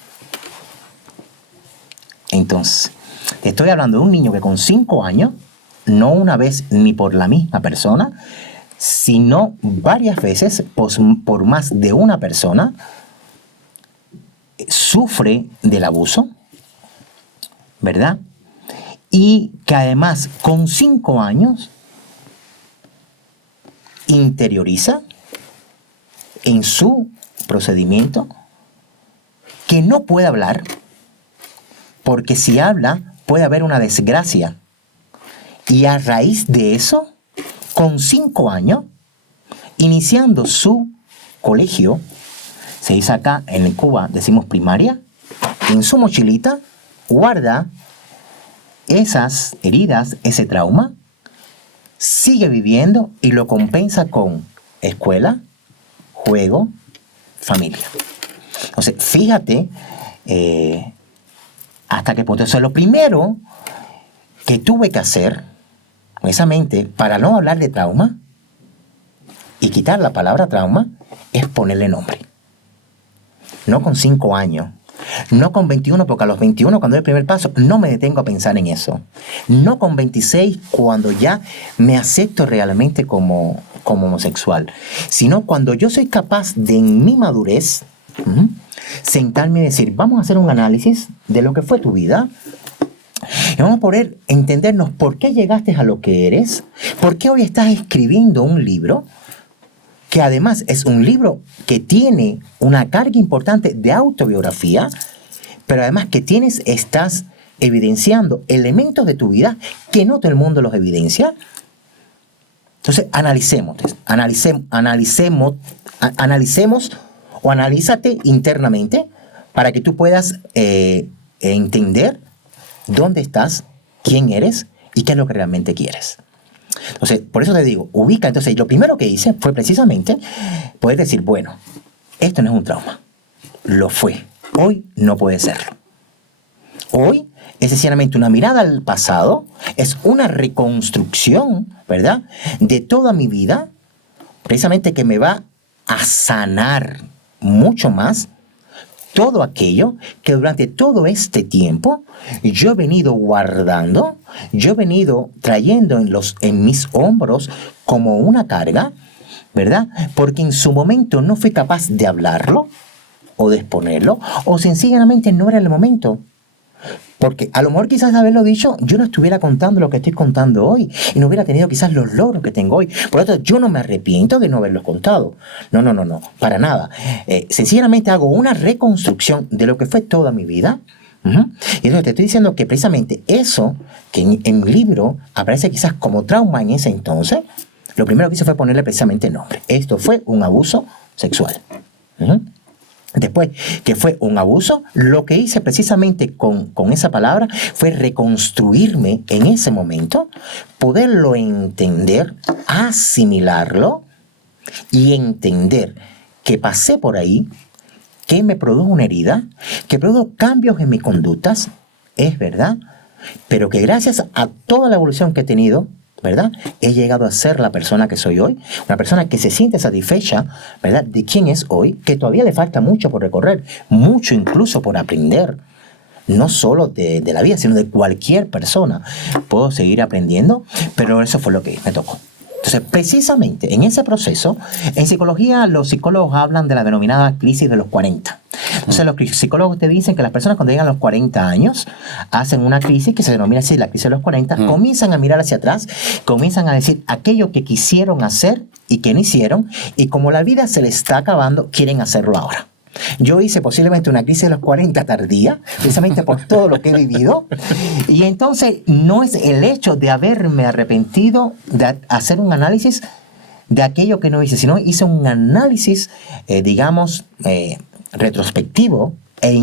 Entonces, te estoy hablando de un niño que con 5 años, no una vez ni por la misma persona, sino varias veces por más de una persona, sufre del abuso, ¿verdad? Y que además con 5 años interioriza en su procedimiento que no puede hablar, porque si habla puede haber una desgracia. Y a raíz de eso, con 5 años, iniciando su colegio, se dice acá en Cuba, decimos primaria, en su mochilita guarda esas heridas, ese trauma, sigue viviendo y lo compensa con escuela, juego, familia. Entonces, fíjate hasta qué punto. Eso es lo primero que tuve que hacer, precisamente, para no hablar de trauma y quitar la palabra trauma, es ponerle nombre. No con 5 años. No con 21, porque a los 21, cuando doy el primer paso, no me detengo a pensar en eso. No con 26, cuando ya me acepto realmente como homosexual. Sino cuando yo soy capaz de, en mi madurez, sentarme y decir, vamos a hacer un análisis de lo que fue tu vida. Y vamos a poder entendernos por qué llegaste a lo que eres, por qué hoy estás escribiendo un libro, que además es un libro que tiene una carga importante de autobiografía, pero además que estás evidenciando elementos de tu vida que no todo el mundo los evidencia. Entonces, analicemos o analízate internamente para que tú puedas entender dónde estás, quién eres y qué es lo que realmente quieres. Entonces, por eso te digo, ubica. Entonces, lo primero que hice fue precisamente poder decir, bueno, esto no es un trauma, lo fue, hoy no puede serlo. Hoy es sencillamente una mirada al pasado, es una reconstrucción, ¿verdad?, de toda mi vida, precisamente que me va a sanar mucho más todo aquello que durante todo este tiempo yo he venido guardando, yo he venido trayendo en mis hombros como una carga, ¿verdad? Porque en su momento no fui capaz de hablarlo o de exponerlo, o sencillamente no era el momento. Porque a lo mejor quizás haberlo dicho, yo no estuviera contando lo que estoy contando hoy y no hubiera tenido quizás los logros que tengo hoy. Por lo tanto, yo no me arrepiento de no haberlos contado. No, para nada. Sencillamente hago una reconstrucción de lo que fue toda mi vida. Y entonces te estoy diciendo que precisamente eso, que en mi libro aparece quizás como trauma en ese entonces, lo primero que hice fue ponerle precisamente nombre. Esto fue un abuso sexual. Después que fue un abuso, lo que hice precisamente con esa palabra fue reconstruirme en ese momento, poderlo entender, asimilarlo y entender que pasé por ahí, que me produjo una herida, que produjo cambios en mis conductas, es verdad, pero que gracias a toda la evolución que he tenido, ¿verdad?, he llegado a ser la persona que soy hoy, una persona que se siente satisfecha, ¿verdad?, de quién es hoy, que todavía le falta mucho por recorrer, mucho incluso por aprender, no solo de la vida, sino de cualquier persona. Puedo seguir aprendiendo, pero eso fue lo que me tocó. Entonces, precisamente en ese proceso, en psicología los psicólogos hablan de la denominada crisis de los 40. Entonces, los psicólogos te dicen que las personas cuando llegan a los 40 años hacen una crisis que se denomina así, la crisis de los 40, comienzan a mirar hacia atrás, comienzan a decir aquello que quisieron hacer y que no hicieron, y como la vida se les está acabando, quieren hacerlo ahora. Yo hice posiblemente una crisis de los 40 tardía, precisamente por todo lo que he vivido. Y entonces no es el hecho de haberme arrepentido de hacer un análisis de aquello que no hice, sino hice un análisis, retrospectivo e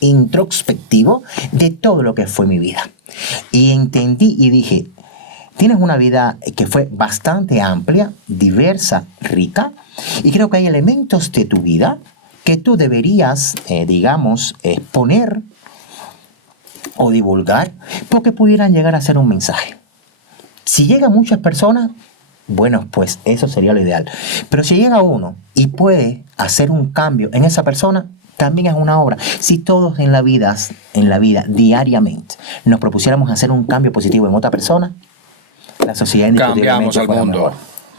introspectivo de todo lo que fue mi vida. Y entendí y dije, tienes una vida que fue bastante amplia, diversa, rica, y creo que hay elementos de tu vida que tú deberías, exponer o divulgar porque pudieran llegar a ser un mensaje. Si llegan muchas personas, bueno, pues eso sería lo ideal. Pero si llega uno y puede hacer un cambio en esa persona, también es una obra. Si todos en la vida, diariamente, nos propusiéramos hacer un cambio positivo en otra persona, la sociedad cambiamos al mundo. Mejor.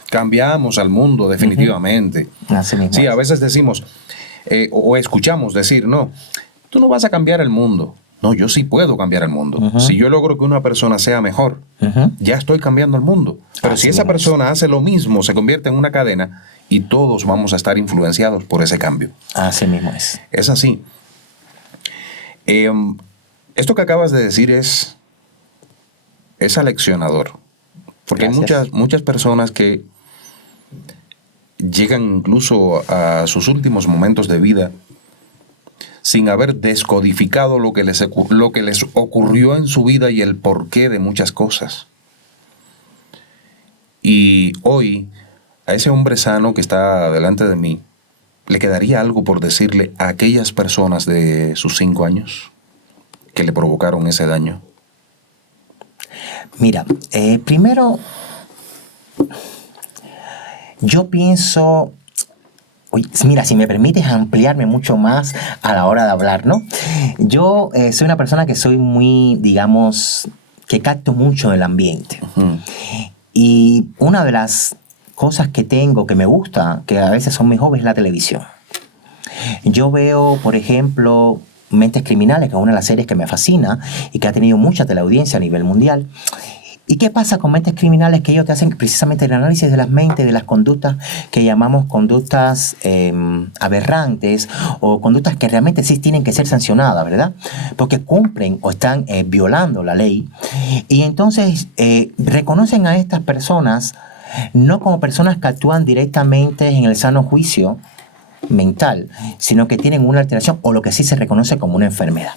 Cambiamos al mundo, definitivamente. Así mismo. Sí, a veces decimos, o escuchamos decir, no, tú no vas a cambiar el mundo. No, yo sí puedo cambiar el mundo. Si yo logro que una persona sea mejor, ya estoy cambiando el mundo. Pero si esa persona hace lo mismo, se convierte en una cadena y todos vamos a estar influenciados por ese cambio. Así mismo es. Es así. Esto que acabas de decir es aleccionador. Porque hay muchas personas que llegan incluso a sus últimos momentos de vida sin haber descodificado lo que les ocurrió en su vida y el porqué de muchas cosas. Y hoy, a ese hombre sano que está delante de mí, ¿le quedaría algo por decirle a aquellas personas de sus 5 años que le provocaron ese daño? Mira, primero, yo pienso, mira, si me permites ampliarme mucho más a la hora de hablar, ¿no? Yo soy una persona que soy muy, que capto mucho el ambiente. Y una de las cosas que tengo, que me gusta, que a veces son mis hobbies, es la televisión. Yo veo, por ejemplo, Mentes Criminales, que es una de las series que me fascina y que ha tenido mucha teleaudiencia a nivel mundial. ¿Y qué pasa con Mentes Criminales? Que ellos te hacen precisamente el análisis de las mentes, de las conductas que llamamos conductas aberrantes o conductas que realmente sí tienen que ser sancionadas, ¿verdad? Porque cumplen o están violando la ley. Y entonces reconocen a estas personas no como personas que actúan directamente en el sano juicio mental, sino que tienen una alteración o lo que sí se reconoce como una enfermedad.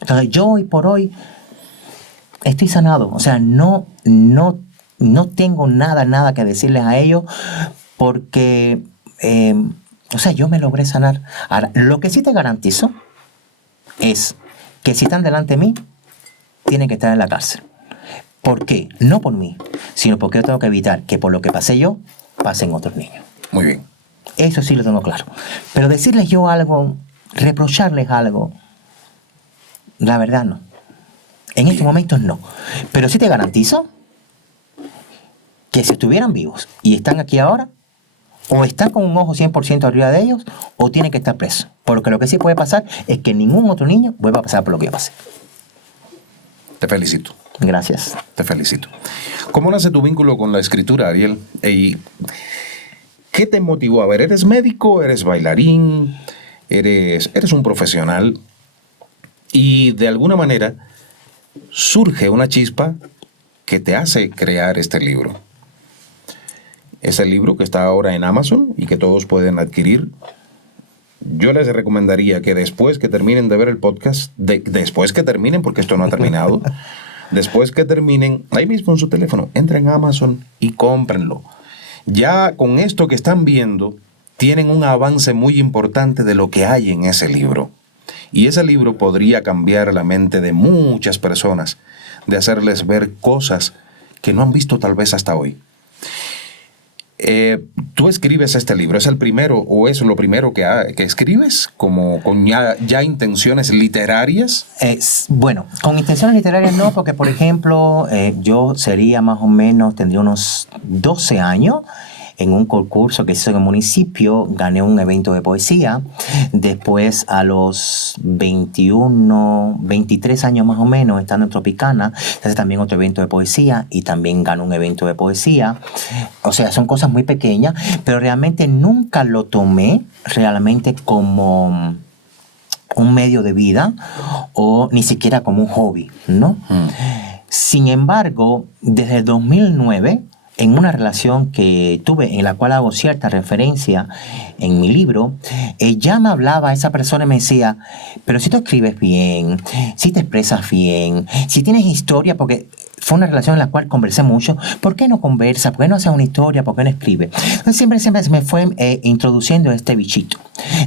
Entonces yo hoy por hoy estoy sanado, o sea, no tengo nada que decirles a ellos porque, o sea, yo me logré sanar. Ahora, lo que sí te garantizo es que si están delante de mí, tienen que estar en la cárcel. ¿Por qué? No por mí, sino porque yo tengo que evitar que por lo que pasé yo, pasen otros niños. Muy bien. Eso sí lo tengo claro. Pero decirles yo algo, reprocharles algo, la verdad no. En estos momentos no. Pero sí te garantizo que si estuvieran vivos y están aquí ahora, o están con un ojo 100% arriba de ellos, o tienen que estar presos. Porque lo que sí puede pasar es que ningún otro niño vuelva a pasar por lo que yo pasé. Te felicito. Gracias. Te felicito. ¿Cómo nace tu vínculo con la escritura, Ariel? ¿Y qué te motivó? A ver, ¿eres médico? ¿Eres bailarín? ¿Eres un profesional? Y de alguna manera surge una chispa que te hace crear este libro. Es el libro que está ahora en Amazon y que todos pueden adquirir. Yo les recomendaría que después que terminen de ver el podcast, después que terminen, porque esto no ha terminado, después que terminen, ahí mismo en su teléfono, entren a Amazon y cómprenlo. Ya con esto que están viendo, tienen un avance muy importante de lo que hay en ese libro. Y ese libro podría cambiar la mente de muchas personas, de hacerles ver cosas que no han visto tal vez hasta hoy. Tú escribes este libro, ¿es el primero o es lo primero que escribes? ¿Como con ya intenciones literarias? Bueno, con intenciones literarias no, porque por ejemplo, yo sería más o menos, tendría unos 12 años, en un concurso que se hizo en el municipio, gané un evento de poesía. Después, a los 21, 23 años más o menos, estando en Tropicana, hice también otro evento de poesía y también ganó un evento de poesía. O sea, son cosas muy pequeñas, pero realmente nunca lo tomé realmente como un medio de vida o ni siquiera como un hobby, ¿no? Sin embargo, desde el 2009, en una relación que tuve, en la cual hago cierta referencia en mi libro, ya me hablaba esa persona y me decía, pero si tú escribes bien, si te expresas bien, si tienes historia, porque fue una relación en la cual conversé mucho, ¿por qué no conversa? ¿Por qué no hace una historia? ¿Por qué no escribe? Entonces siempre me fue introduciendo este bichito.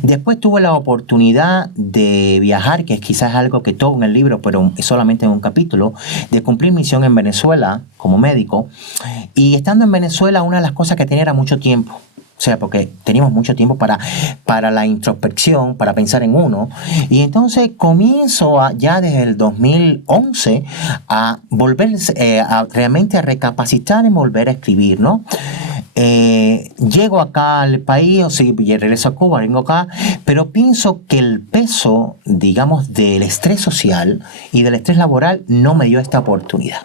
Después tuve la oportunidad de viajar, que es quizás algo que todo en el libro, pero solamente en un capítulo, de cumplir misión en Venezuela como médico. Y estando en Venezuela, una de las cosas que tenía era mucho tiempo. O sea, porque teníamos mucho tiempo para la introspección, para pensar en uno. Y entonces comienzo ya desde el 2011 a volver realmente a recapacitar y volver a escribir, ¿no? Llego acá al país, o sea, regreso a Cuba, vengo acá, pero pienso que el peso, digamos, del estrés social y del estrés laboral no me dio esta oportunidad.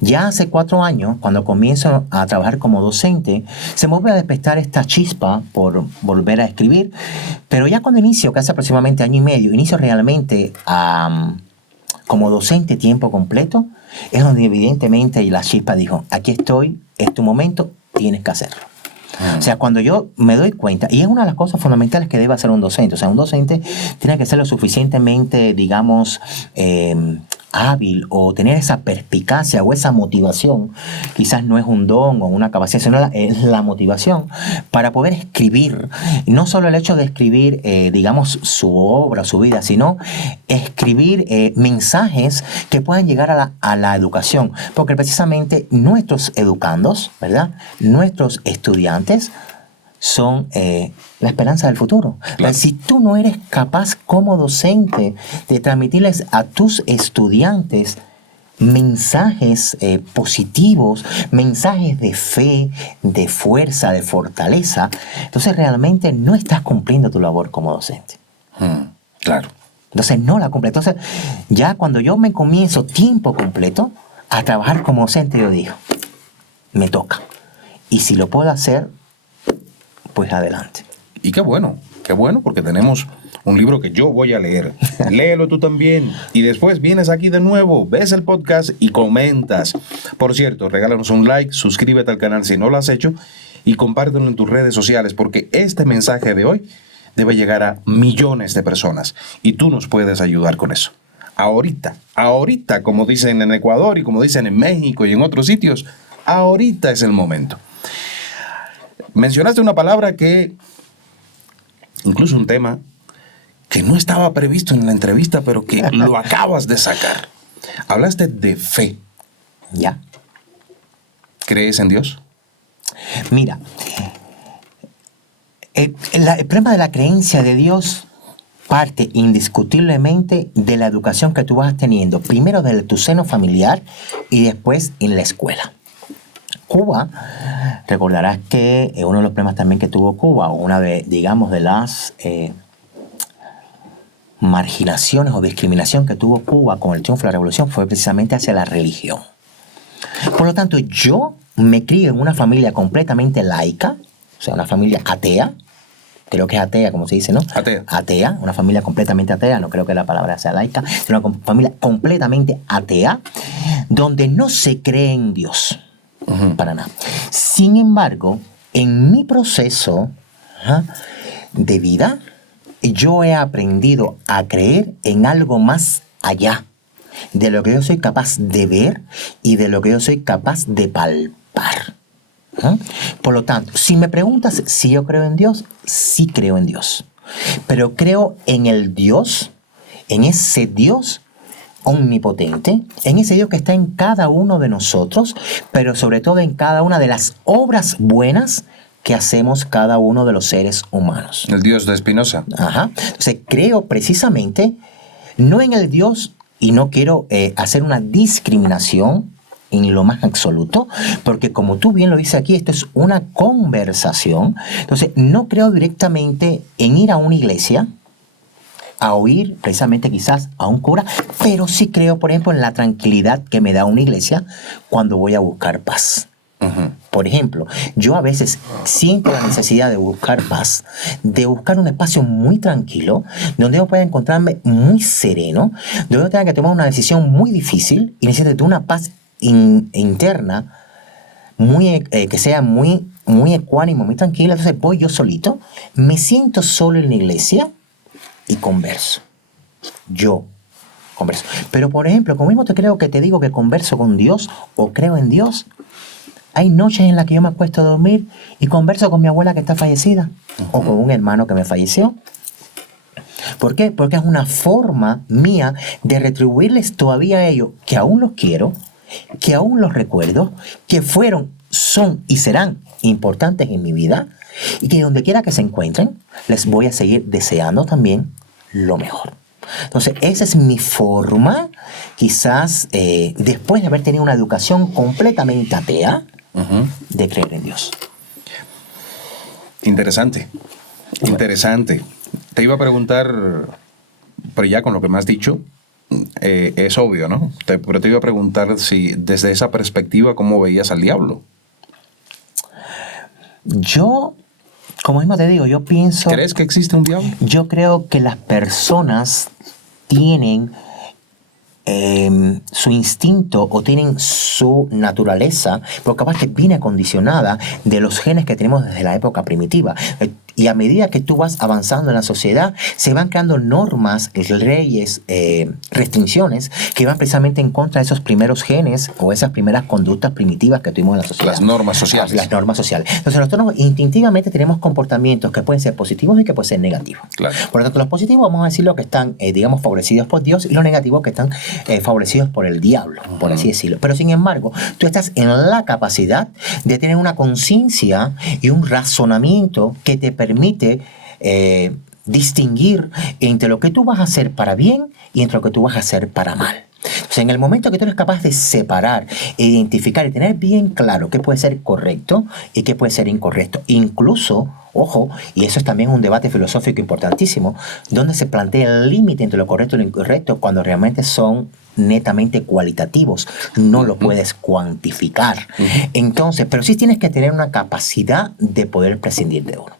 Ya hace 4 años, cuando comienzo a trabajar como docente, se me vuelve a despertar esta chispa por volver a escribir, pero ya cuando inicio, que hace aproximadamente 1 año y medio, inicio realmente como docente tiempo completo, es donde evidentemente la chispa dijo, aquí estoy, es tu momento, tienes que hacerlo. O sea, cuando yo me doy cuenta, y es una de las cosas fundamentales que debe hacer un docente, o sea, un docente tiene que ser lo suficientemente, digamos, hábil o tener esa perspicacia o esa motivación, quizás no es un don o una capacidad, sino es la motivación para poder escribir, no solo el hecho de escribir, digamos, su obra, su vida, sino escribir mensajes que puedan llegar a la educación, porque precisamente nuestros educandos, ¿verdad? Nuestros estudiantes son la esperanza del futuro. Claro. Si tú no eres capaz como docente de transmitirles a tus estudiantes mensajes positivos, mensajes de fe, de fuerza, de fortaleza, entonces realmente no estás cumpliendo tu labor como docente. Claro. Entonces no la cumple. Entonces ya cuando yo me comienzo tiempo completo a trabajar como docente, yo digo, me toca. Y si lo puedo hacer, pues adelante. Y qué bueno, porque tenemos un libro que yo voy a leer. Léelo tú también. Y después vienes aquí de nuevo, ves el podcast y comentas. Por cierto, regálanos un like, suscríbete al canal si no lo has hecho y compártelo en tus redes sociales, porque este mensaje de hoy debe llegar a millones de personas y tú nos puedes ayudar con eso. Ahorita, como dicen en Ecuador y como dicen en México y en otros sitios, ahorita es el momento. Mencionaste una palabra que, incluso un tema que no estaba previsto en la entrevista, pero que lo acabas de sacar. Hablaste de fe. ¿Ya? ¿Crees en Dios? Mira, el problema de la creencia de Dios parte indiscutiblemente de la educación que tú vas teniendo, primero de tu seno familiar y después en la escuela. Cuba, recordarás que uno de los problemas también que tuvo Cuba, una de, digamos, de las marginaciones o discriminación que tuvo Cuba con el triunfo de la revolución fue precisamente hacia la religión. Por lo tanto, yo me crio en una familia completamente laica, o sea, una familia atea, creo que es atea, como se dice, ¿no? Atea, una familia completamente atea, no creo que la palabra sea laica, sino una familia completamente atea, donde no se cree en Dios. Para nada. Sin embargo, en mi proceso de vida, yo he aprendido a creer en algo más allá de lo que yo soy capaz de ver y de lo que yo soy capaz de palpar. Por lo tanto, si me preguntas si yo creo en Dios, sí creo en Dios. Pero creo en el Dios, en ese Dios omnipotente, en ese Dios que está en cada uno de nosotros, pero sobre todo en cada una de las obras buenas que hacemos cada uno de los seres humanos. El Dios de Spinoza. Entonces creo precisamente no en el Dios, y no quiero hacer una discriminación en lo más absoluto, porque como tú bien lo dices aquí, esto es una conversación. Entonces no creo directamente en ir a una iglesia a oír precisamente quizás a un cura, pero sí creo, por ejemplo, en la tranquilidad que me da una iglesia cuando voy a buscar paz. Por ejemplo, yo a veces siento la necesidad de buscar paz, de buscar un espacio muy tranquilo, donde yo pueda encontrarme muy sereno, donde yo tenga que tomar una decisión muy difícil y necesito una paz interna muy, que sea muy ecuánimo, muy tranquila. Entonces voy yo solito, me siento solo en la iglesia y converso. Yo converso. Pero, por ejemplo, como mismo te digo que converso con Dios o creo en Dios, hay noches en las que yo me acuesto a dormir y converso con mi abuela que está fallecida o con un hermano que me falleció. ¿Por qué? Porque es una forma mía de retribuirles todavía a ellos que aún los quiero, que aún los recuerdo, que fueron, son y serán importantes en mi vida y que donde quiera que se encuentren, les voy a seguir deseando también lo mejor. Entonces, esa es mi forma, quizás después de haber tenido una educación completamente atea, de creer en Dios. Interesante. Te iba a preguntar, pero ya con lo que me has dicho, es obvio, ¿no? Pero te iba a preguntar si desde esa perspectiva, ¿cómo veías al diablo? Yo, como mismo te digo, yo pienso... ¿Crees que existe un diablo? Yo creo que las personas tienen su instinto o tienen su naturaleza, porque capaz que viene condicionada de los genes que tenemos desde la época primitiva. Y a medida que tú vas avanzando en la sociedad, se van creando normas, leyes, restricciones que van precisamente en contra de esos primeros genes o esas primeras conductas primitivas que tuvimos en la sociedad. Las normas sociales. Las normas sociales. Entonces nosotros instintivamente tenemos comportamientos que pueden ser positivos y que pueden ser negativos. Claro. Por lo tanto, los positivos vamos a decir los que están, digamos, favorecidos por Dios y los negativos que están favorecidos por el diablo, por así decirlo. Pero sin embargo, tú estás en la capacidad de tener una conciencia y un razonamiento que te permite distinguir entre lo que tú vas a hacer para bien y entre lo que tú vas a hacer para mal. Entonces, en el momento que tú eres capaz de separar, identificar y tener bien claro qué puede ser correcto y qué puede ser incorrecto, incluso, ojo, y eso es también un debate filosófico importantísimo, donde se plantea el límite entre lo correcto y lo incorrecto cuando realmente son netamente cualitativos, no lo puedes cuantificar. Entonces, pero sí tienes que tener una capacidad de poder prescindir de uno.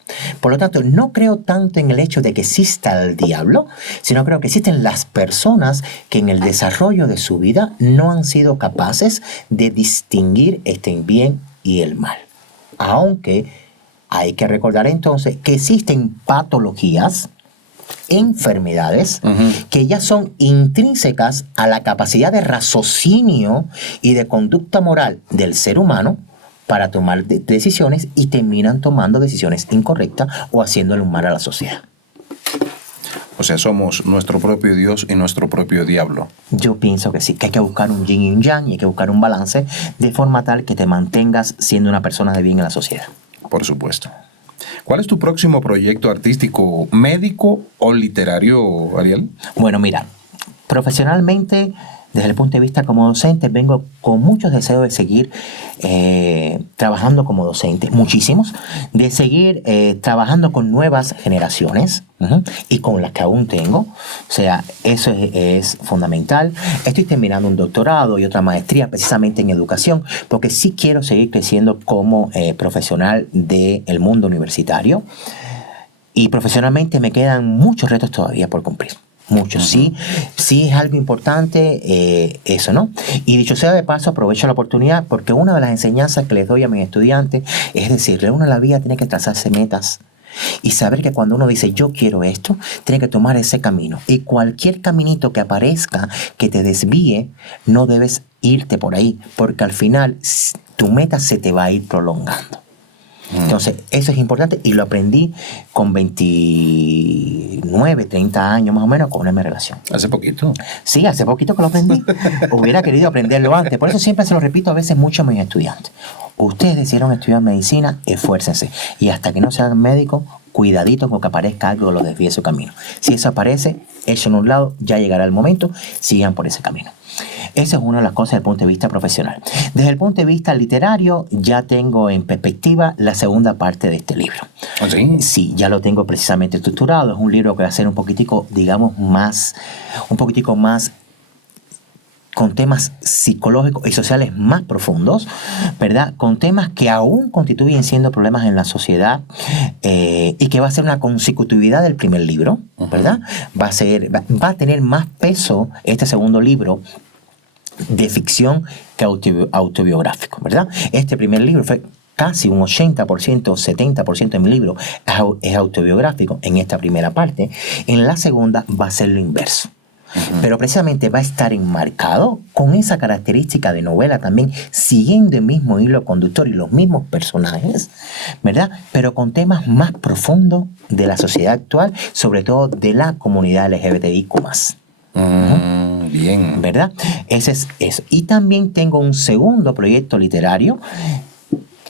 Por lo tanto, no creo tanto en el hecho de que exista el diablo, sino creo que existen las personas que en el desarrollo de su vida no han sido capaces de distinguir este bien y el mal. Aunque hay que recordar entonces que existen patologías, enfermedades que ya son intrínsecas a la capacidad de raciocinio y de conducta moral del ser humano para tomar decisiones y terminan tomando decisiones incorrectas o haciéndole un mal a la sociedad. O sea, somos nuestro propio Dios y nuestro propio diablo. Yo pienso que sí, que hay que buscar un yin y un yang y hay que buscar un balance de forma tal que te mantengas siendo una persona de bien en la sociedad. Por supuesto. ¿Cuál es tu próximo proyecto artístico, médico o literario, Ariel? Bueno, mira, profesionalmente, desde el punto de vista como docente, vengo con muchos deseos de seguir trabajando como docente, muchísimos, de seguir trabajando con nuevas generaciones y con las que aún tengo. O sea, eso es fundamental. Estoy terminando un doctorado y otra maestría precisamente en educación, porque sí quiero seguir creciendo como profesional del mundo universitario. Y profesionalmente me quedan muchos retos todavía por cumplir. Mucho, sí es algo importante eso, ¿no? Y dicho sea de paso, aprovecho la oportunidad porque una de las enseñanzas que les doy a mis estudiantes es decirle, uno en la vida tiene que trazarse metas y saber que cuando uno dice yo quiero esto, tiene que tomar ese camino. Y cualquier caminito que aparezca que te desvíe, no debes irte por ahí, porque al final tu meta se te va a ir prolongando. Entonces, eso es importante y lo aprendí con 29, 30 años más o menos con una relación. ¿Hace poquito? Sí, hace poquito que lo aprendí. Hubiera querido aprenderlo antes. Por eso siempre se lo repito a veces mucho a mis estudiantes. Ustedes decidieron estudiar medicina, esfuércense. Y hasta que no sean médicos, cuidadito con que aparezca algo que los desvíe su camino. Si eso aparece, eso en un lado, ya llegará el momento, sigan por ese camino. Esa es una de las cosas desde el punto de vista profesional. Desde el punto de vista literario, ya tengo en perspectiva la segunda parte de este libro. ¿Sí? Sí, ya lo tengo precisamente estructurado. Es un libro que va a ser un poquitico, digamos, más con temas psicológicos y sociales más profundos, ¿verdad? Con temas que aún constituyen siendo problemas en la sociedad y que va a ser una consecutividad del primer libro, ¿verdad? Va a tener más peso este segundo libro de ficción que autobiográfico, ¿verdad? Este primer libro fue casi un 80%, 70% de mi libro es autobiográfico en esta primera parte. En la segunda va a ser lo inverso. Pero precisamente va a estar enmarcado con esa característica de novela también, siguiendo el mismo hilo conductor y los mismos personajes, ¿verdad? Pero con temas más profundos de la sociedad actual, sobre todo de la comunidad LGBTIQ+. Bien. ¿Verdad? Ese es eso. Y también tengo un segundo proyecto literario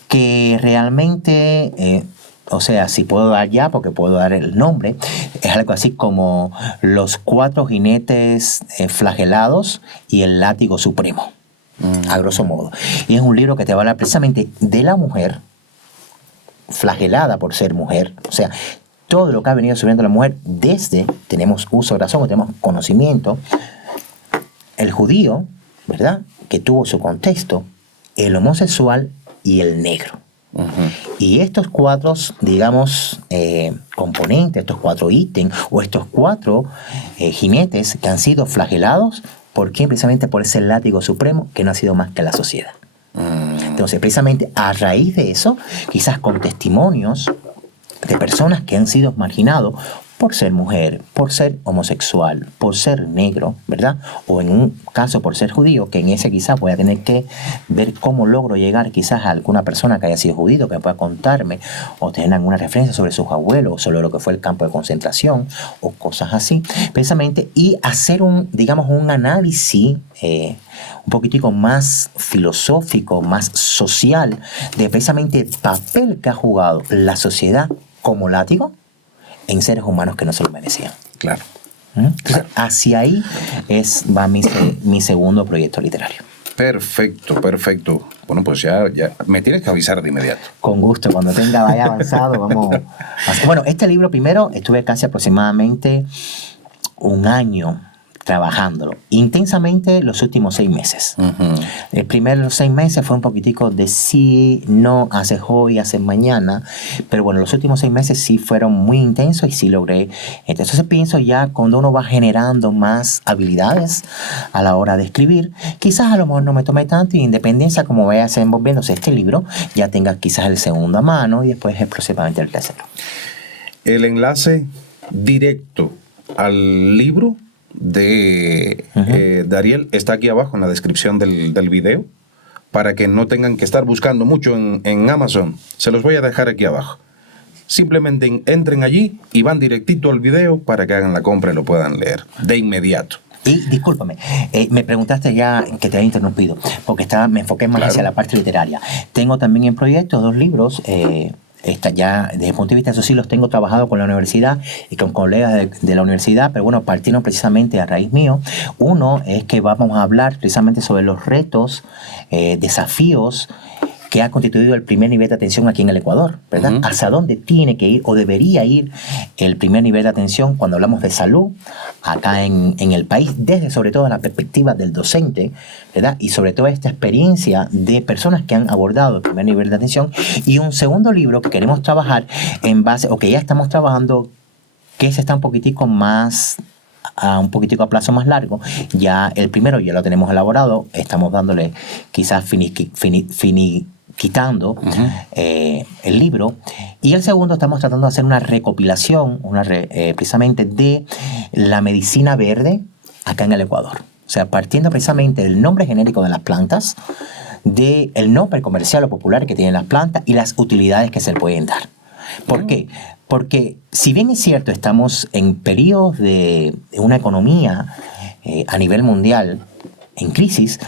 que realmente... o sea, si puedo dar ya, porque puedo dar el nombre, es algo así como Los 4 jinetes flagelados y el látigo supremo, a grosso modo. Y es un libro que te va a hablar precisamente de la mujer flagelada por ser mujer, o sea, todo lo que ha venido subiendo la mujer desde, tenemos uso de razón, tenemos conocimiento, el judío, ¿verdad?, que tuvo su contexto, el homosexual y el negro. Y estos 4, digamos, componentes, estos 4 ítems o estos 4 jinetes que han sido flagelados, ¿por qué? Precisamente por ese látigo supremo que no ha sido más que la sociedad. Entonces, precisamente a raíz de eso, quizás con testimonios de personas que han sido marginados por ser mujer, por ser homosexual, por ser negro, ¿verdad? O en un caso por ser judío, que en ese quizás voy a tener que ver cómo logro llegar quizás a alguna persona que haya sido judío, que pueda contarme o tener alguna referencia sobre sus abuelos, o sobre lo que fue el campo de concentración o cosas así, precisamente, y hacer un análisis un poquitico más filosófico, más social, de precisamente el papel que ha jugado la sociedad como látigo en seres humanos que no se lo merecían. Claro. Entonces, hacia ahí va mi segundo proyecto literario. Perfecto, perfecto. Bueno, pues ya me tienes que avisar de inmediato. Con gusto, cuando vaya avanzado, vamos. Bueno, este libro primero estuve casi aproximadamente un año trabajándolo intensamente los últimos 6 meses. El primer 6 meses fue un poquitico de sí, no, haces hoy, haces mañana, pero bueno, los últimos 6 meses sí fueron muy intensos y sí logré. Entonces pienso ya cuando uno va generando más habilidades a la hora de escribir, quizás a lo mejor no me tome tanto y independencia como vaya desenvolviéndose este libro, ya tenga quizás el segundo a mano y después próximamente el tercero. El enlace directo al libro de Ariel está aquí abajo en la descripción del video para que no tengan que estar buscando mucho en Amazon. Se los voy a dejar aquí abajo. Simplemente entren allí y van directito al video para que hagan la compra y lo puedan leer de inmediato. Y discúlpame, me preguntaste ya que te había interrumpido, porque me enfoqué más hacia la parte literaria. Tengo también en proyecto 2 libros. Ya desde el punto de vista, eso sí, los tengo trabajado con la universidad y con colegas de la universidad, pero bueno, partieron precisamente a raíz mío. Uno es que vamos a hablar precisamente sobre los retos, desafíos que ha constituido el primer nivel de atención aquí en el Ecuador, ¿verdad? Hacia dónde tiene que ir o debería ir el primer nivel de atención cuando hablamos de salud acá en el país, desde sobre todo la perspectiva del docente, ¿verdad? Y sobre todo esta experiencia de personas que han abordado el primer nivel de atención. Y un segundo libro que queremos trabajar en base, o que ya estamos trabajando, que ese está un poquitico a plazo más largo. Ya el primero ya lo tenemos elaborado, estamos dándole quizás quitando el libro, y el segundo estamos tratando de hacer una recopilación precisamente de la medicina verde acá en el Ecuador, o sea, partiendo precisamente del nombre genérico de las plantas, del nombre comercial o popular que tienen las plantas y las utilidades que se le pueden dar. ¿Por qué? Porque si bien es cierto, estamos en periodos de una economía a nivel mundial en crisis,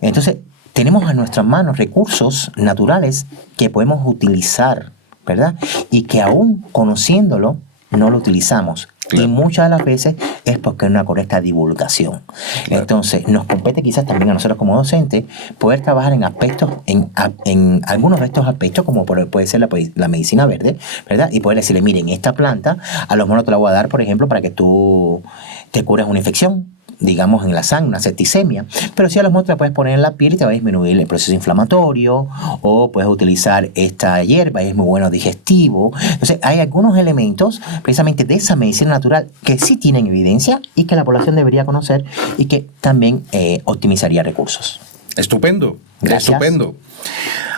entonces tenemos a nuestras manos recursos naturales que podemos utilizar, ¿verdad? Y que aún conociéndolo, no lo utilizamos. Claro. Y muchas de las veces es porque no hay una correcta divulgación. Claro. Entonces, nos compete quizás también a nosotros como docentes poder trabajar en aspectos, en algunos de estos aspectos, como puede ser la medicina verde, ¿verdad? Y poder decirle, miren, esta planta, a lo mejor no te la voy a dar, por ejemplo, para que tú te cures una infección, digamos en la sangre, una septicemia, pero sí a lo mejor te la puedes poner en la piel y te va a disminuir el proceso inflamatorio, o puedes utilizar esta hierba, es muy bueno digestivo. Entonces hay algunos elementos precisamente de esa medicina natural que sí tienen evidencia y que la población debería conocer y que también optimizaría recursos. Estupendo, gracias. Estupendo.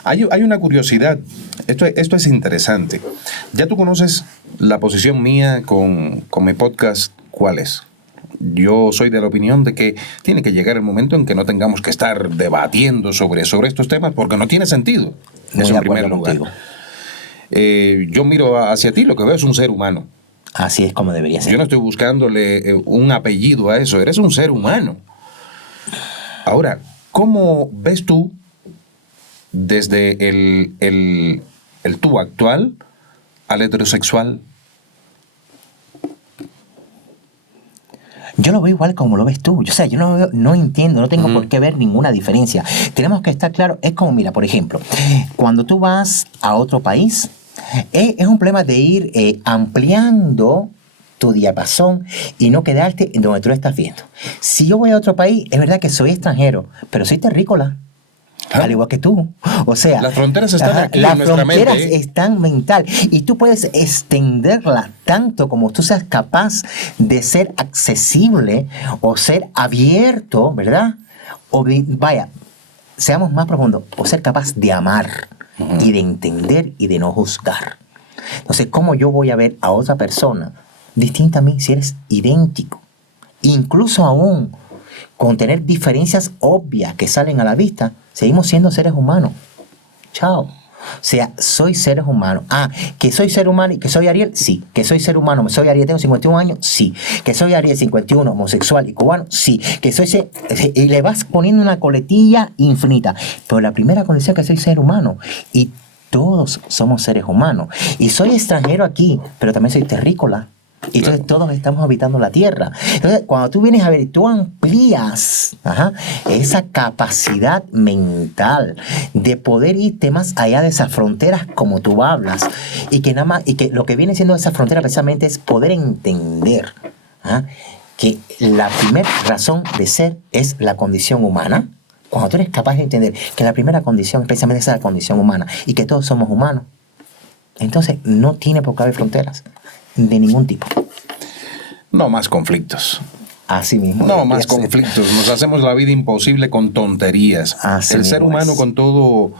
Hay una curiosidad, esto es interesante. Ya tú conoces la posición mía con mi podcast, ¿cuál es? Yo soy de la opinión de que tiene que llegar el momento en que no tengamos que estar debatiendo sobre estos temas porque no tiene sentido. Eso en primer lugar. Yo miro hacia ti, lo que veo es un ser humano. Así es como debería ser. Yo no estoy buscándole un apellido a eso, eres un ser humano. Ahora, ¿cómo ves tú desde el tú actual al heterosexual? Yo lo veo igual como lo ves tú. O sea, yo no entiendo, no tengo por qué ver ninguna diferencia. Tenemos que estar claros. Es como, mira, por ejemplo, cuando tú vas a otro país, es un problema de ir ampliando tu diapasón y no quedarte en donde tú lo estás viendo. Si yo voy a otro país, es verdad que soy extranjero, pero soy terrícola. Al igual que tú. O sea, las fronteras están aquí en nuestra mente. Las fronteras están mental. Y tú puedes extenderla tanto como tú seas capaz de ser accesible o ser abierto, ¿verdad? O vaya, seamos más profundos, o ser capaz de amar y de entender y de no juzgar. Entonces, ¿cómo yo voy a ver a otra persona distinta a mí si eres idéntico? Incluso aún con tener diferencias obvias que salen a la vista, seguimos siendo seres humanos. Chao. O sea, soy seres humanos. Que soy ser humano y que soy Ariel, sí. Que soy ser humano, soy Ariel, tengo 51 años, sí. Que soy Ariel, 51, homosexual y cubano, sí. Que soy y le vas poniendo una coletilla infinita. Pero la primera condición es que soy ser humano. Y todos somos seres humanos. Y soy extranjero aquí, pero también soy terrícola. Y entonces todos estamos habitando la Tierra. Entonces, cuando tú vienes a ver, tú amplías esa capacidad mental de poder irte más allá de esas fronteras como tú hablas. Y que nada más, y que lo que viene siendo esa frontera precisamente es poder entender que la primera razón de ser es la condición humana. Cuando tú eres capaz de entender que la primera condición precisamente es la condición humana y que todos somos humanos, entonces no tiene por qué haber fronteras de ningún tipo. No más conflictos. Así mismo. No más conflictos. Nos hacemos la vida imposible con tonterías. El ser humano con todo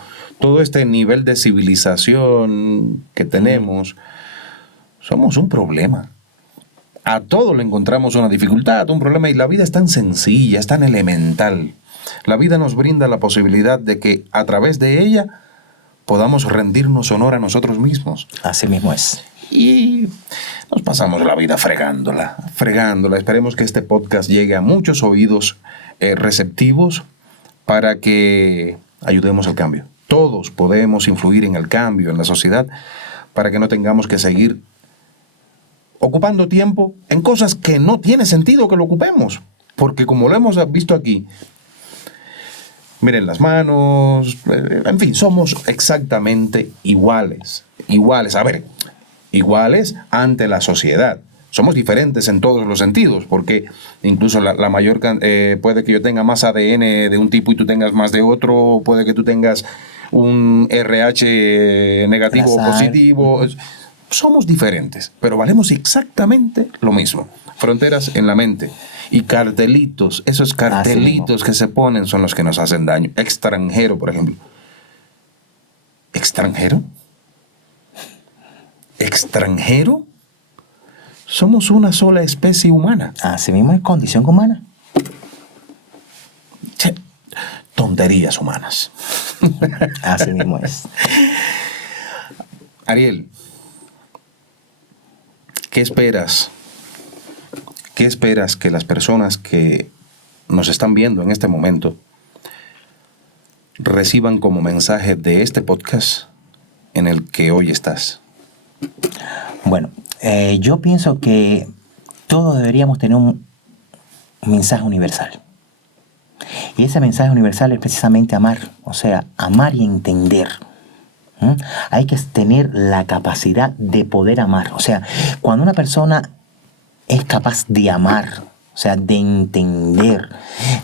este nivel de civilización que tenemos, somos un problema. A todo le encontramos una dificultad, un problema, y la vida es tan sencilla, es tan elemental. La vida nos brinda la posibilidad de que a través de ella podamos rendirnos honor a nosotros mismos. Así mismo es. Y nos pasamos la vida fregándola. Esperemos que este podcast llegue a muchos oídos receptivos para que ayudemos al cambio. Todos podemos influir en el cambio en la sociedad para que no tengamos que seguir ocupando tiempo en cosas que no tiene sentido que lo ocupemos. Porque como lo hemos visto aquí, miren las manos, en fin, somos exactamente iguales. Iguales ante la sociedad. Somos diferentes en todos los sentidos, porque incluso la mayor puede que yo tenga más ADN de un tipo y tú tengas más de otro, puede que tú tengas un RH negativo o positivo. Somos diferentes, pero valemos exactamente lo mismo. Fronteras en la mente. Y cartelitos, esos cartelitos que se ponen son los que nos hacen daño. Extranjero, por ejemplo. ¿Extranjero? ¿Extranjero? Somos una sola especie humana. Así mismo es condición humana. Che, tonterías humanas. Así mismo es. Ariel, ¿qué esperas? ¿Qué esperas que las personas que nos están viendo en este momento reciban como mensaje de este podcast en el que hoy estás? Bueno, yo pienso que todos deberíamos tener un mensaje universal. Y ese mensaje universal es precisamente amar, o sea, amar y entender. Hay que tener la capacidad de poder amar. O sea, cuando una persona es capaz de amar, o sea, de entender,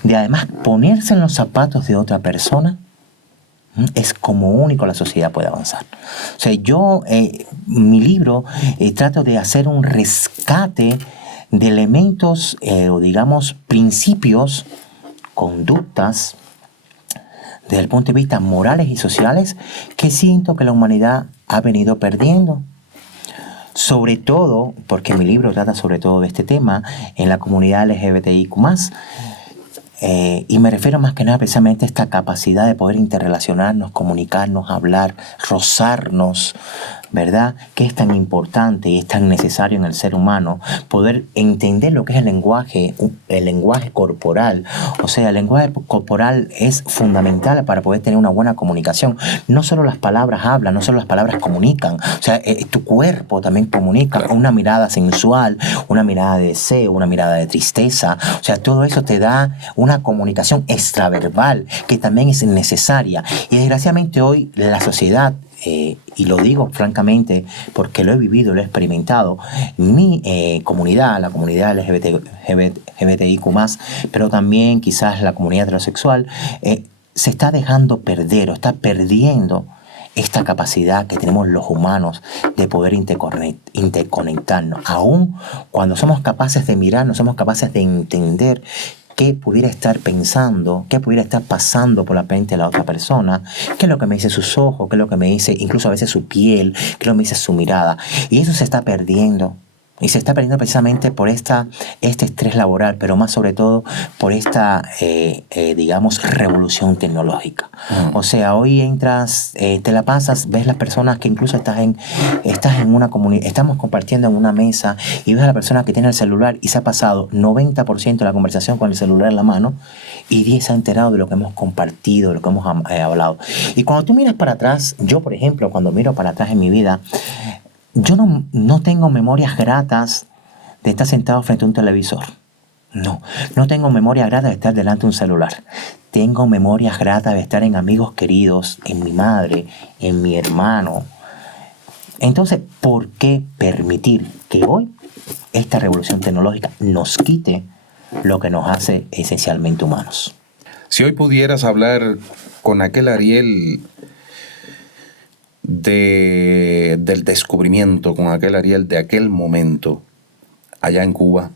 de además ponerse en los zapatos de otra persona, es como único la sociedad puede avanzar. O sea, yo, mi libro, trato de hacer un rescate de elementos, o digamos, principios, conductas, desde el punto de vista morales y sociales, que siento que la humanidad ha venido perdiendo. Sobre todo, porque mi libro trata sobre todo de este tema, en la comunidad LGBTIQ+, y me refiero más que nada precisamente a esta capacidad de poder interrelacionarnos, comunicarnos, hablar, rozarnos, ¿verdad? Que es tan importante y es tan necesario en el ser humano poder entender lo que es el lenguaje corporal. O sea, el lenguaje corporal es fundamental para poder tener una buena comunicación. No solo las palabras hablan, no solo las palabras comunican. O sea, tu cuerpo también comunica. Una mirada sensual, una mirada de deseo, una mirada de tristeza. O sea, todo eso te da una comunicación extraverbal que también es necesaria. Y desgraciadamente hoy la sociedad, y lo digo francamente porque lo he vivido, lo he experimentado, mi comunidad, la comunidad LGBTIQ+, pero también quizás la comunidad heterosexual, se está dejando perder o está perdiendo esta capacidad que tenemos los humanos de poder interconectarnos. Aún cuando somos capaces de mirarnos, somos capaces de entender qué pudiera estar pensando, qué pudiera estar pasando por la mente de la otra persona, qué es lo que me dice sus ojos, qué es lo que me dice incluso a veces su piel, qué es lo que me dice su mirada. Y eso se está perdiendo. Y se está perdiendo precisamente por este estrés laboral, pero más sobre todo por esta, digamos, revolución tecnológica. O sea, hoy entras, te la pasas, ves las personas que incluso estás en una comunidad, estamos compartiendo en una mesa y ves a la persona que tiene el celular y se ha pasado 90% de la conversación con el celular en la mano y 10 se ha enterado de lo que hemos compartido, de lo que hemos hablado. Y cuando tú miras para atrás, yo por ejemplo, cuando miro para atrás en mi vida, yo no tengo memorias gratas de estar sentado frente a un televisor. No, no tengo memoria grata de estar delante de un celular. Tengo memorias gratas de estar en amigos queridos, en mi madre, en mi hermano. Entonces, ¿por qué permitir que hoy esta revolución tecnológica nos quite lo que nos hace esencialmente humanos? Si hoy pudieras hablar con aquel Ariel del descubrimiento, con aquel Ariel de aquel momento, allá en Cuba,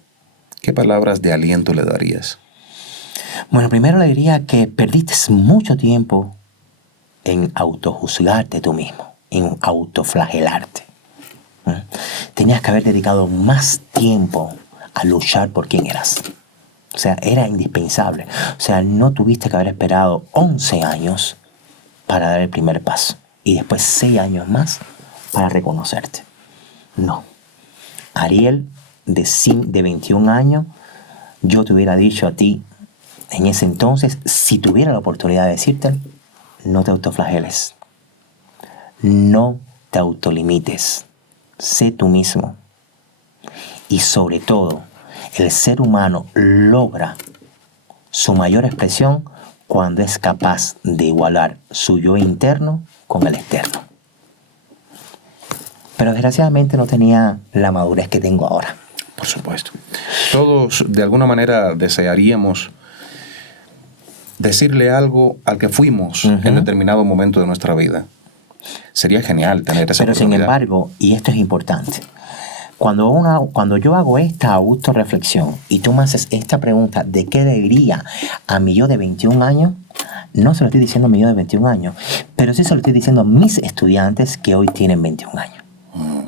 ¿qué palabras de aliento le darías? Bueno, primero le diría que perdiste mucho tiempo en autojuzgarte tú mismo, en autoflagelarte. Tenías que haber dedicado más tiempo a luchar por quién eras. O sea, era indispensable. O sea, no tuviste que haber esperado 11 años para dar el primer paso y después 6 años más para reconocerte. No. Ariel, de 21 años, yo te hubiera dicho a ti en ese entonces, si tuviera la oportunidad de decirte, no te autoflageles. No te autolimites. Sé tú mismo. Y sobre todo, el ser humano logra su mayor expresión cuando es capaz de igualar su yo interno con el externo. Pero desgraciadamente no tenía la madurez que tengo ahora. Por supuesto. Todos de alguna manera desearíamos decirle algo al que fuimos en determinado momento de nuestra vida. Sería genial tener esa oportunidad. Pero sin embargo, y esto es importante, cuando yo hago esta autorreflexión y tú me haces esta pregunta de qué le diría a mi yo de 21 años, no se lo estoy diciendo a mi yo de 21 años, pero sí se lo estoy diciendo a mis estudiantes que hoy tienen 21 años.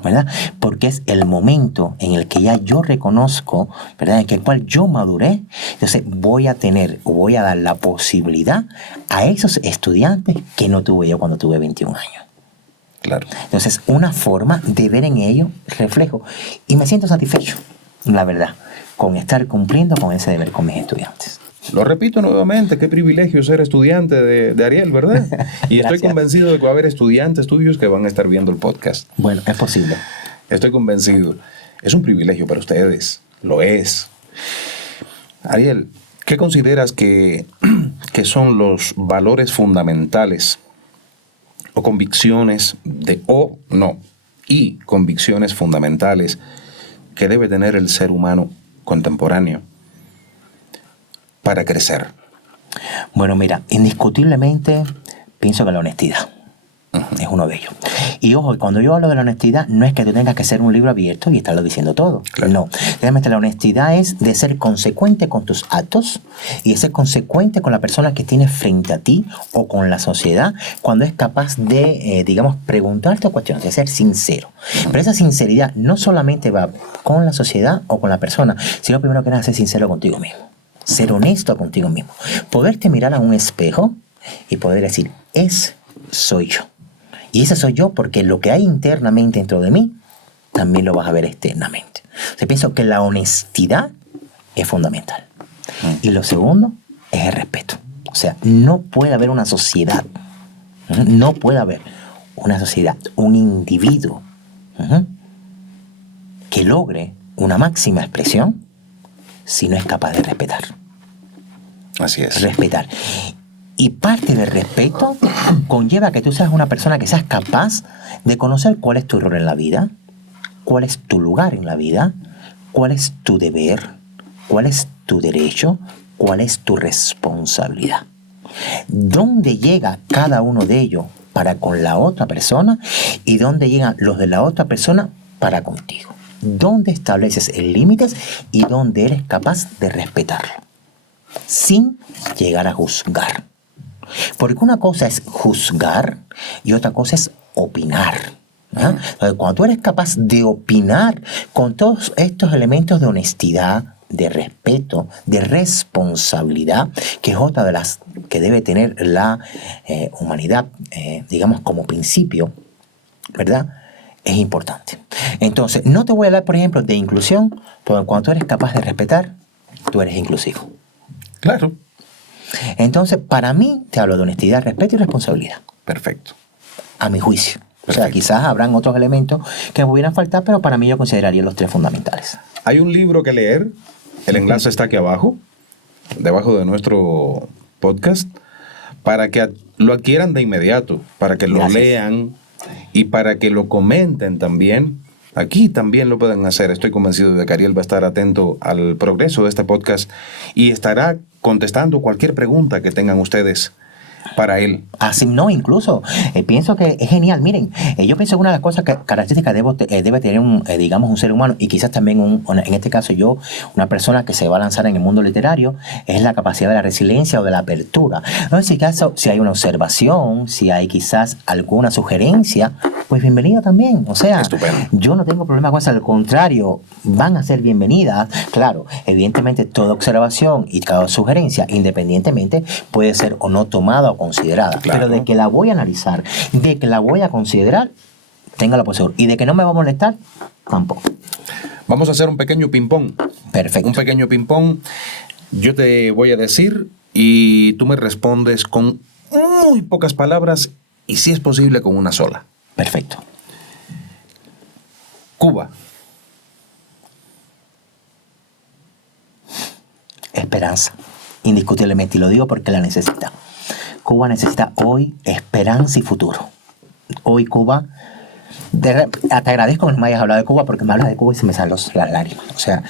¿Verdad? Porque es el momento en el que ya yo reconozco, ¿verdad? En el cual yo maduré. Entonces voy a dar la posibilidad a esos estudiantes que no tuve yo cuando tuve 21 años. Claro. Entonces, una forma de ver en ello reflejo. Y me siento satisfecho, la verdad, con estar cumpliendo con ese deber con mis estudiantes. Lo repito nuevamente, qué privilegio ser estudiante de Ariel, ¿verdad? Y estoy convencido de que va a haber estudiantes tuyos que van a estar viendo el podcast. Bueno, es posible. Estoy convencido. Es un privilegio para ustedes. Lo es. Ariel, ¿qué consideras que son los valores fundamentales o convicciones y convicciones fundamentales que debe tener el ser humano contemporáneo para crecer? Bueno, mira, indiscutiblemente pienso que la honestidad es uno de ellos. Y ojo, cuando yo hablo de la honestidad, no es que tú tengas que ser un libro abierto y estarlo diciendo todo. Claro. No, realmente la honestidad es de ser consecuente con tus actos y de ser consecuente con la persona que tienes frente a ti o con la sociedad cuando es capaz de, preguntarte cuestiones, de ser sincero. Pero esa sinceridad no solamente va con la sociedad o con la persona, sino primero que nada ser sincero contigo mismo. Ser honesto contigo mismo. Poderte mirar a un espejo y poder decir, soy yo. Y ese soy yo porque lo que hay internamente dentro de mí, también lo vas a ver externamente. O sea, pienso que la honestidad es fundamental. Y lo segundo es el respeto. O sea, no puede haber una sociedad, un individuo que logre una máxima expresión si no es capaz de respetar. Así es. Respetar. Y parte del respeto conlleva que tú seas una persona que seas capaz de conocer cuál es tu rol en la vida, cuál es tu lugar en la vida, cuál es tu deber, cuál es tu derecho, cuál es tu responsabilidad. ¿Dónde llega cada uno de ellos para con la otra persona y dónde llegan los de la otra persona para contigo? ¿Dónde estableces el límites y dónde eres capaz de respetarlo? Sin llegar a juzgar. Porque una cosa es juzgar y otra cosa es opinar. Entonces, cuando tú eres capaz de opinar con todos estos elementos de honestidad, de respeto, de responsabilidad, que es otra de las que debe tener la humanidad, como principio, ¿verdad? Es importante. Entonces, no te voy a hablar, por ejemplo, de inclusión, porque cuando tú eres capaz de respetar, tú eres inclusivo. Claro. Entonces, para mí, te hablo de honestidad, respeto y responsabilidad. Perfecto. A mi juicio. O sea, quizás habrán otros elementos que pudieran faltar, pero para mí yo consideraría los 3 fundamentales. Hay un libro que leer. El enlace está aquí abajo, debajo de nuestro podcast, para que lo adquieran de inmediato, para que lo lean y para que lo comenten también. Aquí también lo pueden hacer. Estoy convencido de que Ariel va a estar atento al progreso de este podcast y estará contestando cualquier pregunta que tengan ustedes para él. Así no, incluso pienso que es genial. Miren, yo pienso que una de las cosas características debe tener digamos un ser humano, y quizás también en este caso yo, una persona que se va a lanzar en el mundo literario, es la capacidad de la resiliencia o de la apertura. Entonces, si hay una observación, si hay quizás alguna sugerencia, pues bienvenida también. O sea, estupendo. Yo no tengo problema con eso, al contrario, van a ser bienvenidas. Claro, evidentemente toda observación y cada sugerencia, independientemente, puede ser o no tomada o considerada. Claro. Pero de que la voy a analizar, de que la voy a considerar, téngalo por seguro. Y de que no me va a molestar, tampoco. Vamos a hacer un pequeño ping-pong. Perfecto. Un pequeño ping-pong. Yo te voy a decir y tú me respondes con muy pocas palabras y, si es posible, con una sola. Perfecto. Cuba. Esperanza. Indiscutiblemente. Y lo digo porque la necesita. Cuba necesita hoy esperanza y futuro. Hoy Cuba... te agradezco que me hayas hablado de Cuba, porque me hablas de Cuba y se me salen las lágrimas. O sea,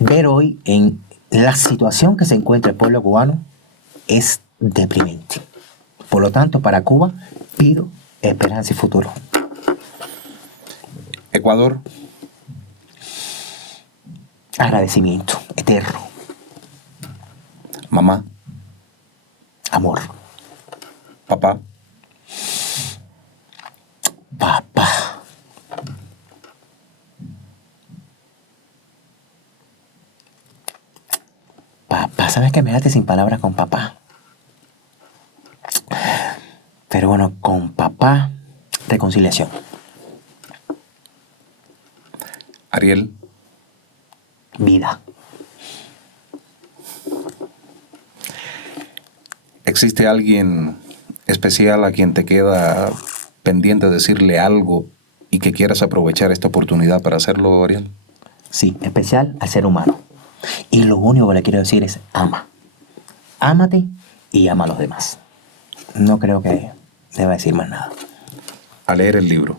ver hoy en la situación que se encuentra el pueblo cubano es deprimente. Por lo tanto, para Cuba pido esperanza y futuro. Ecuador. Agradecimiento eterno. Mamá. Amor. Papá. Papá. Papá, ¿sabes que me dejaste sin palabras con papá? Pero bueno, con papá, reconciliación. Ariel. Vida. ¿Existe alguien especial a quien te queda pendiente decirle algo y que quieras aprovechar esta oportunidad para hacerlo, Ariel? Sí, especial al ser humano. Y lo único que le quiero decir es ama. Ámate y ama a los demás. No creo que deba decir más nada. A leer el libro.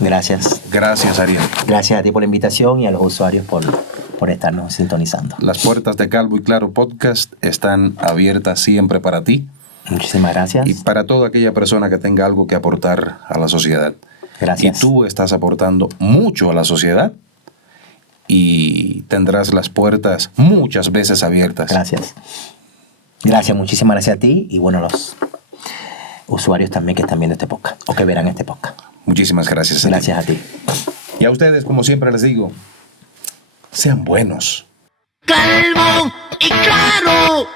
Gracias. Gracias, Ariel. Gracias a ti por la invitación y a los usuarios por estarnos sintonizando. Las puertas de Calvo y Claro Podcast están abiertas siempre para ti Muchísimas gracias. y para toda aquella persona que tenga algo que aportar a la sociedad. Gracias. Y tú estás aportando mucho a la sociedad y tendrás las puertas muchas veces abiertas. Gracias. Gracias, muchísimas gracias a ti y bueno, a los usuarios también que están viendo este podcast o que verán este podcast. Muchísimas gracias. a ti. Gracias a ti. Y a ustedes, como siempre les digo, sean buenos. Calvo y claro.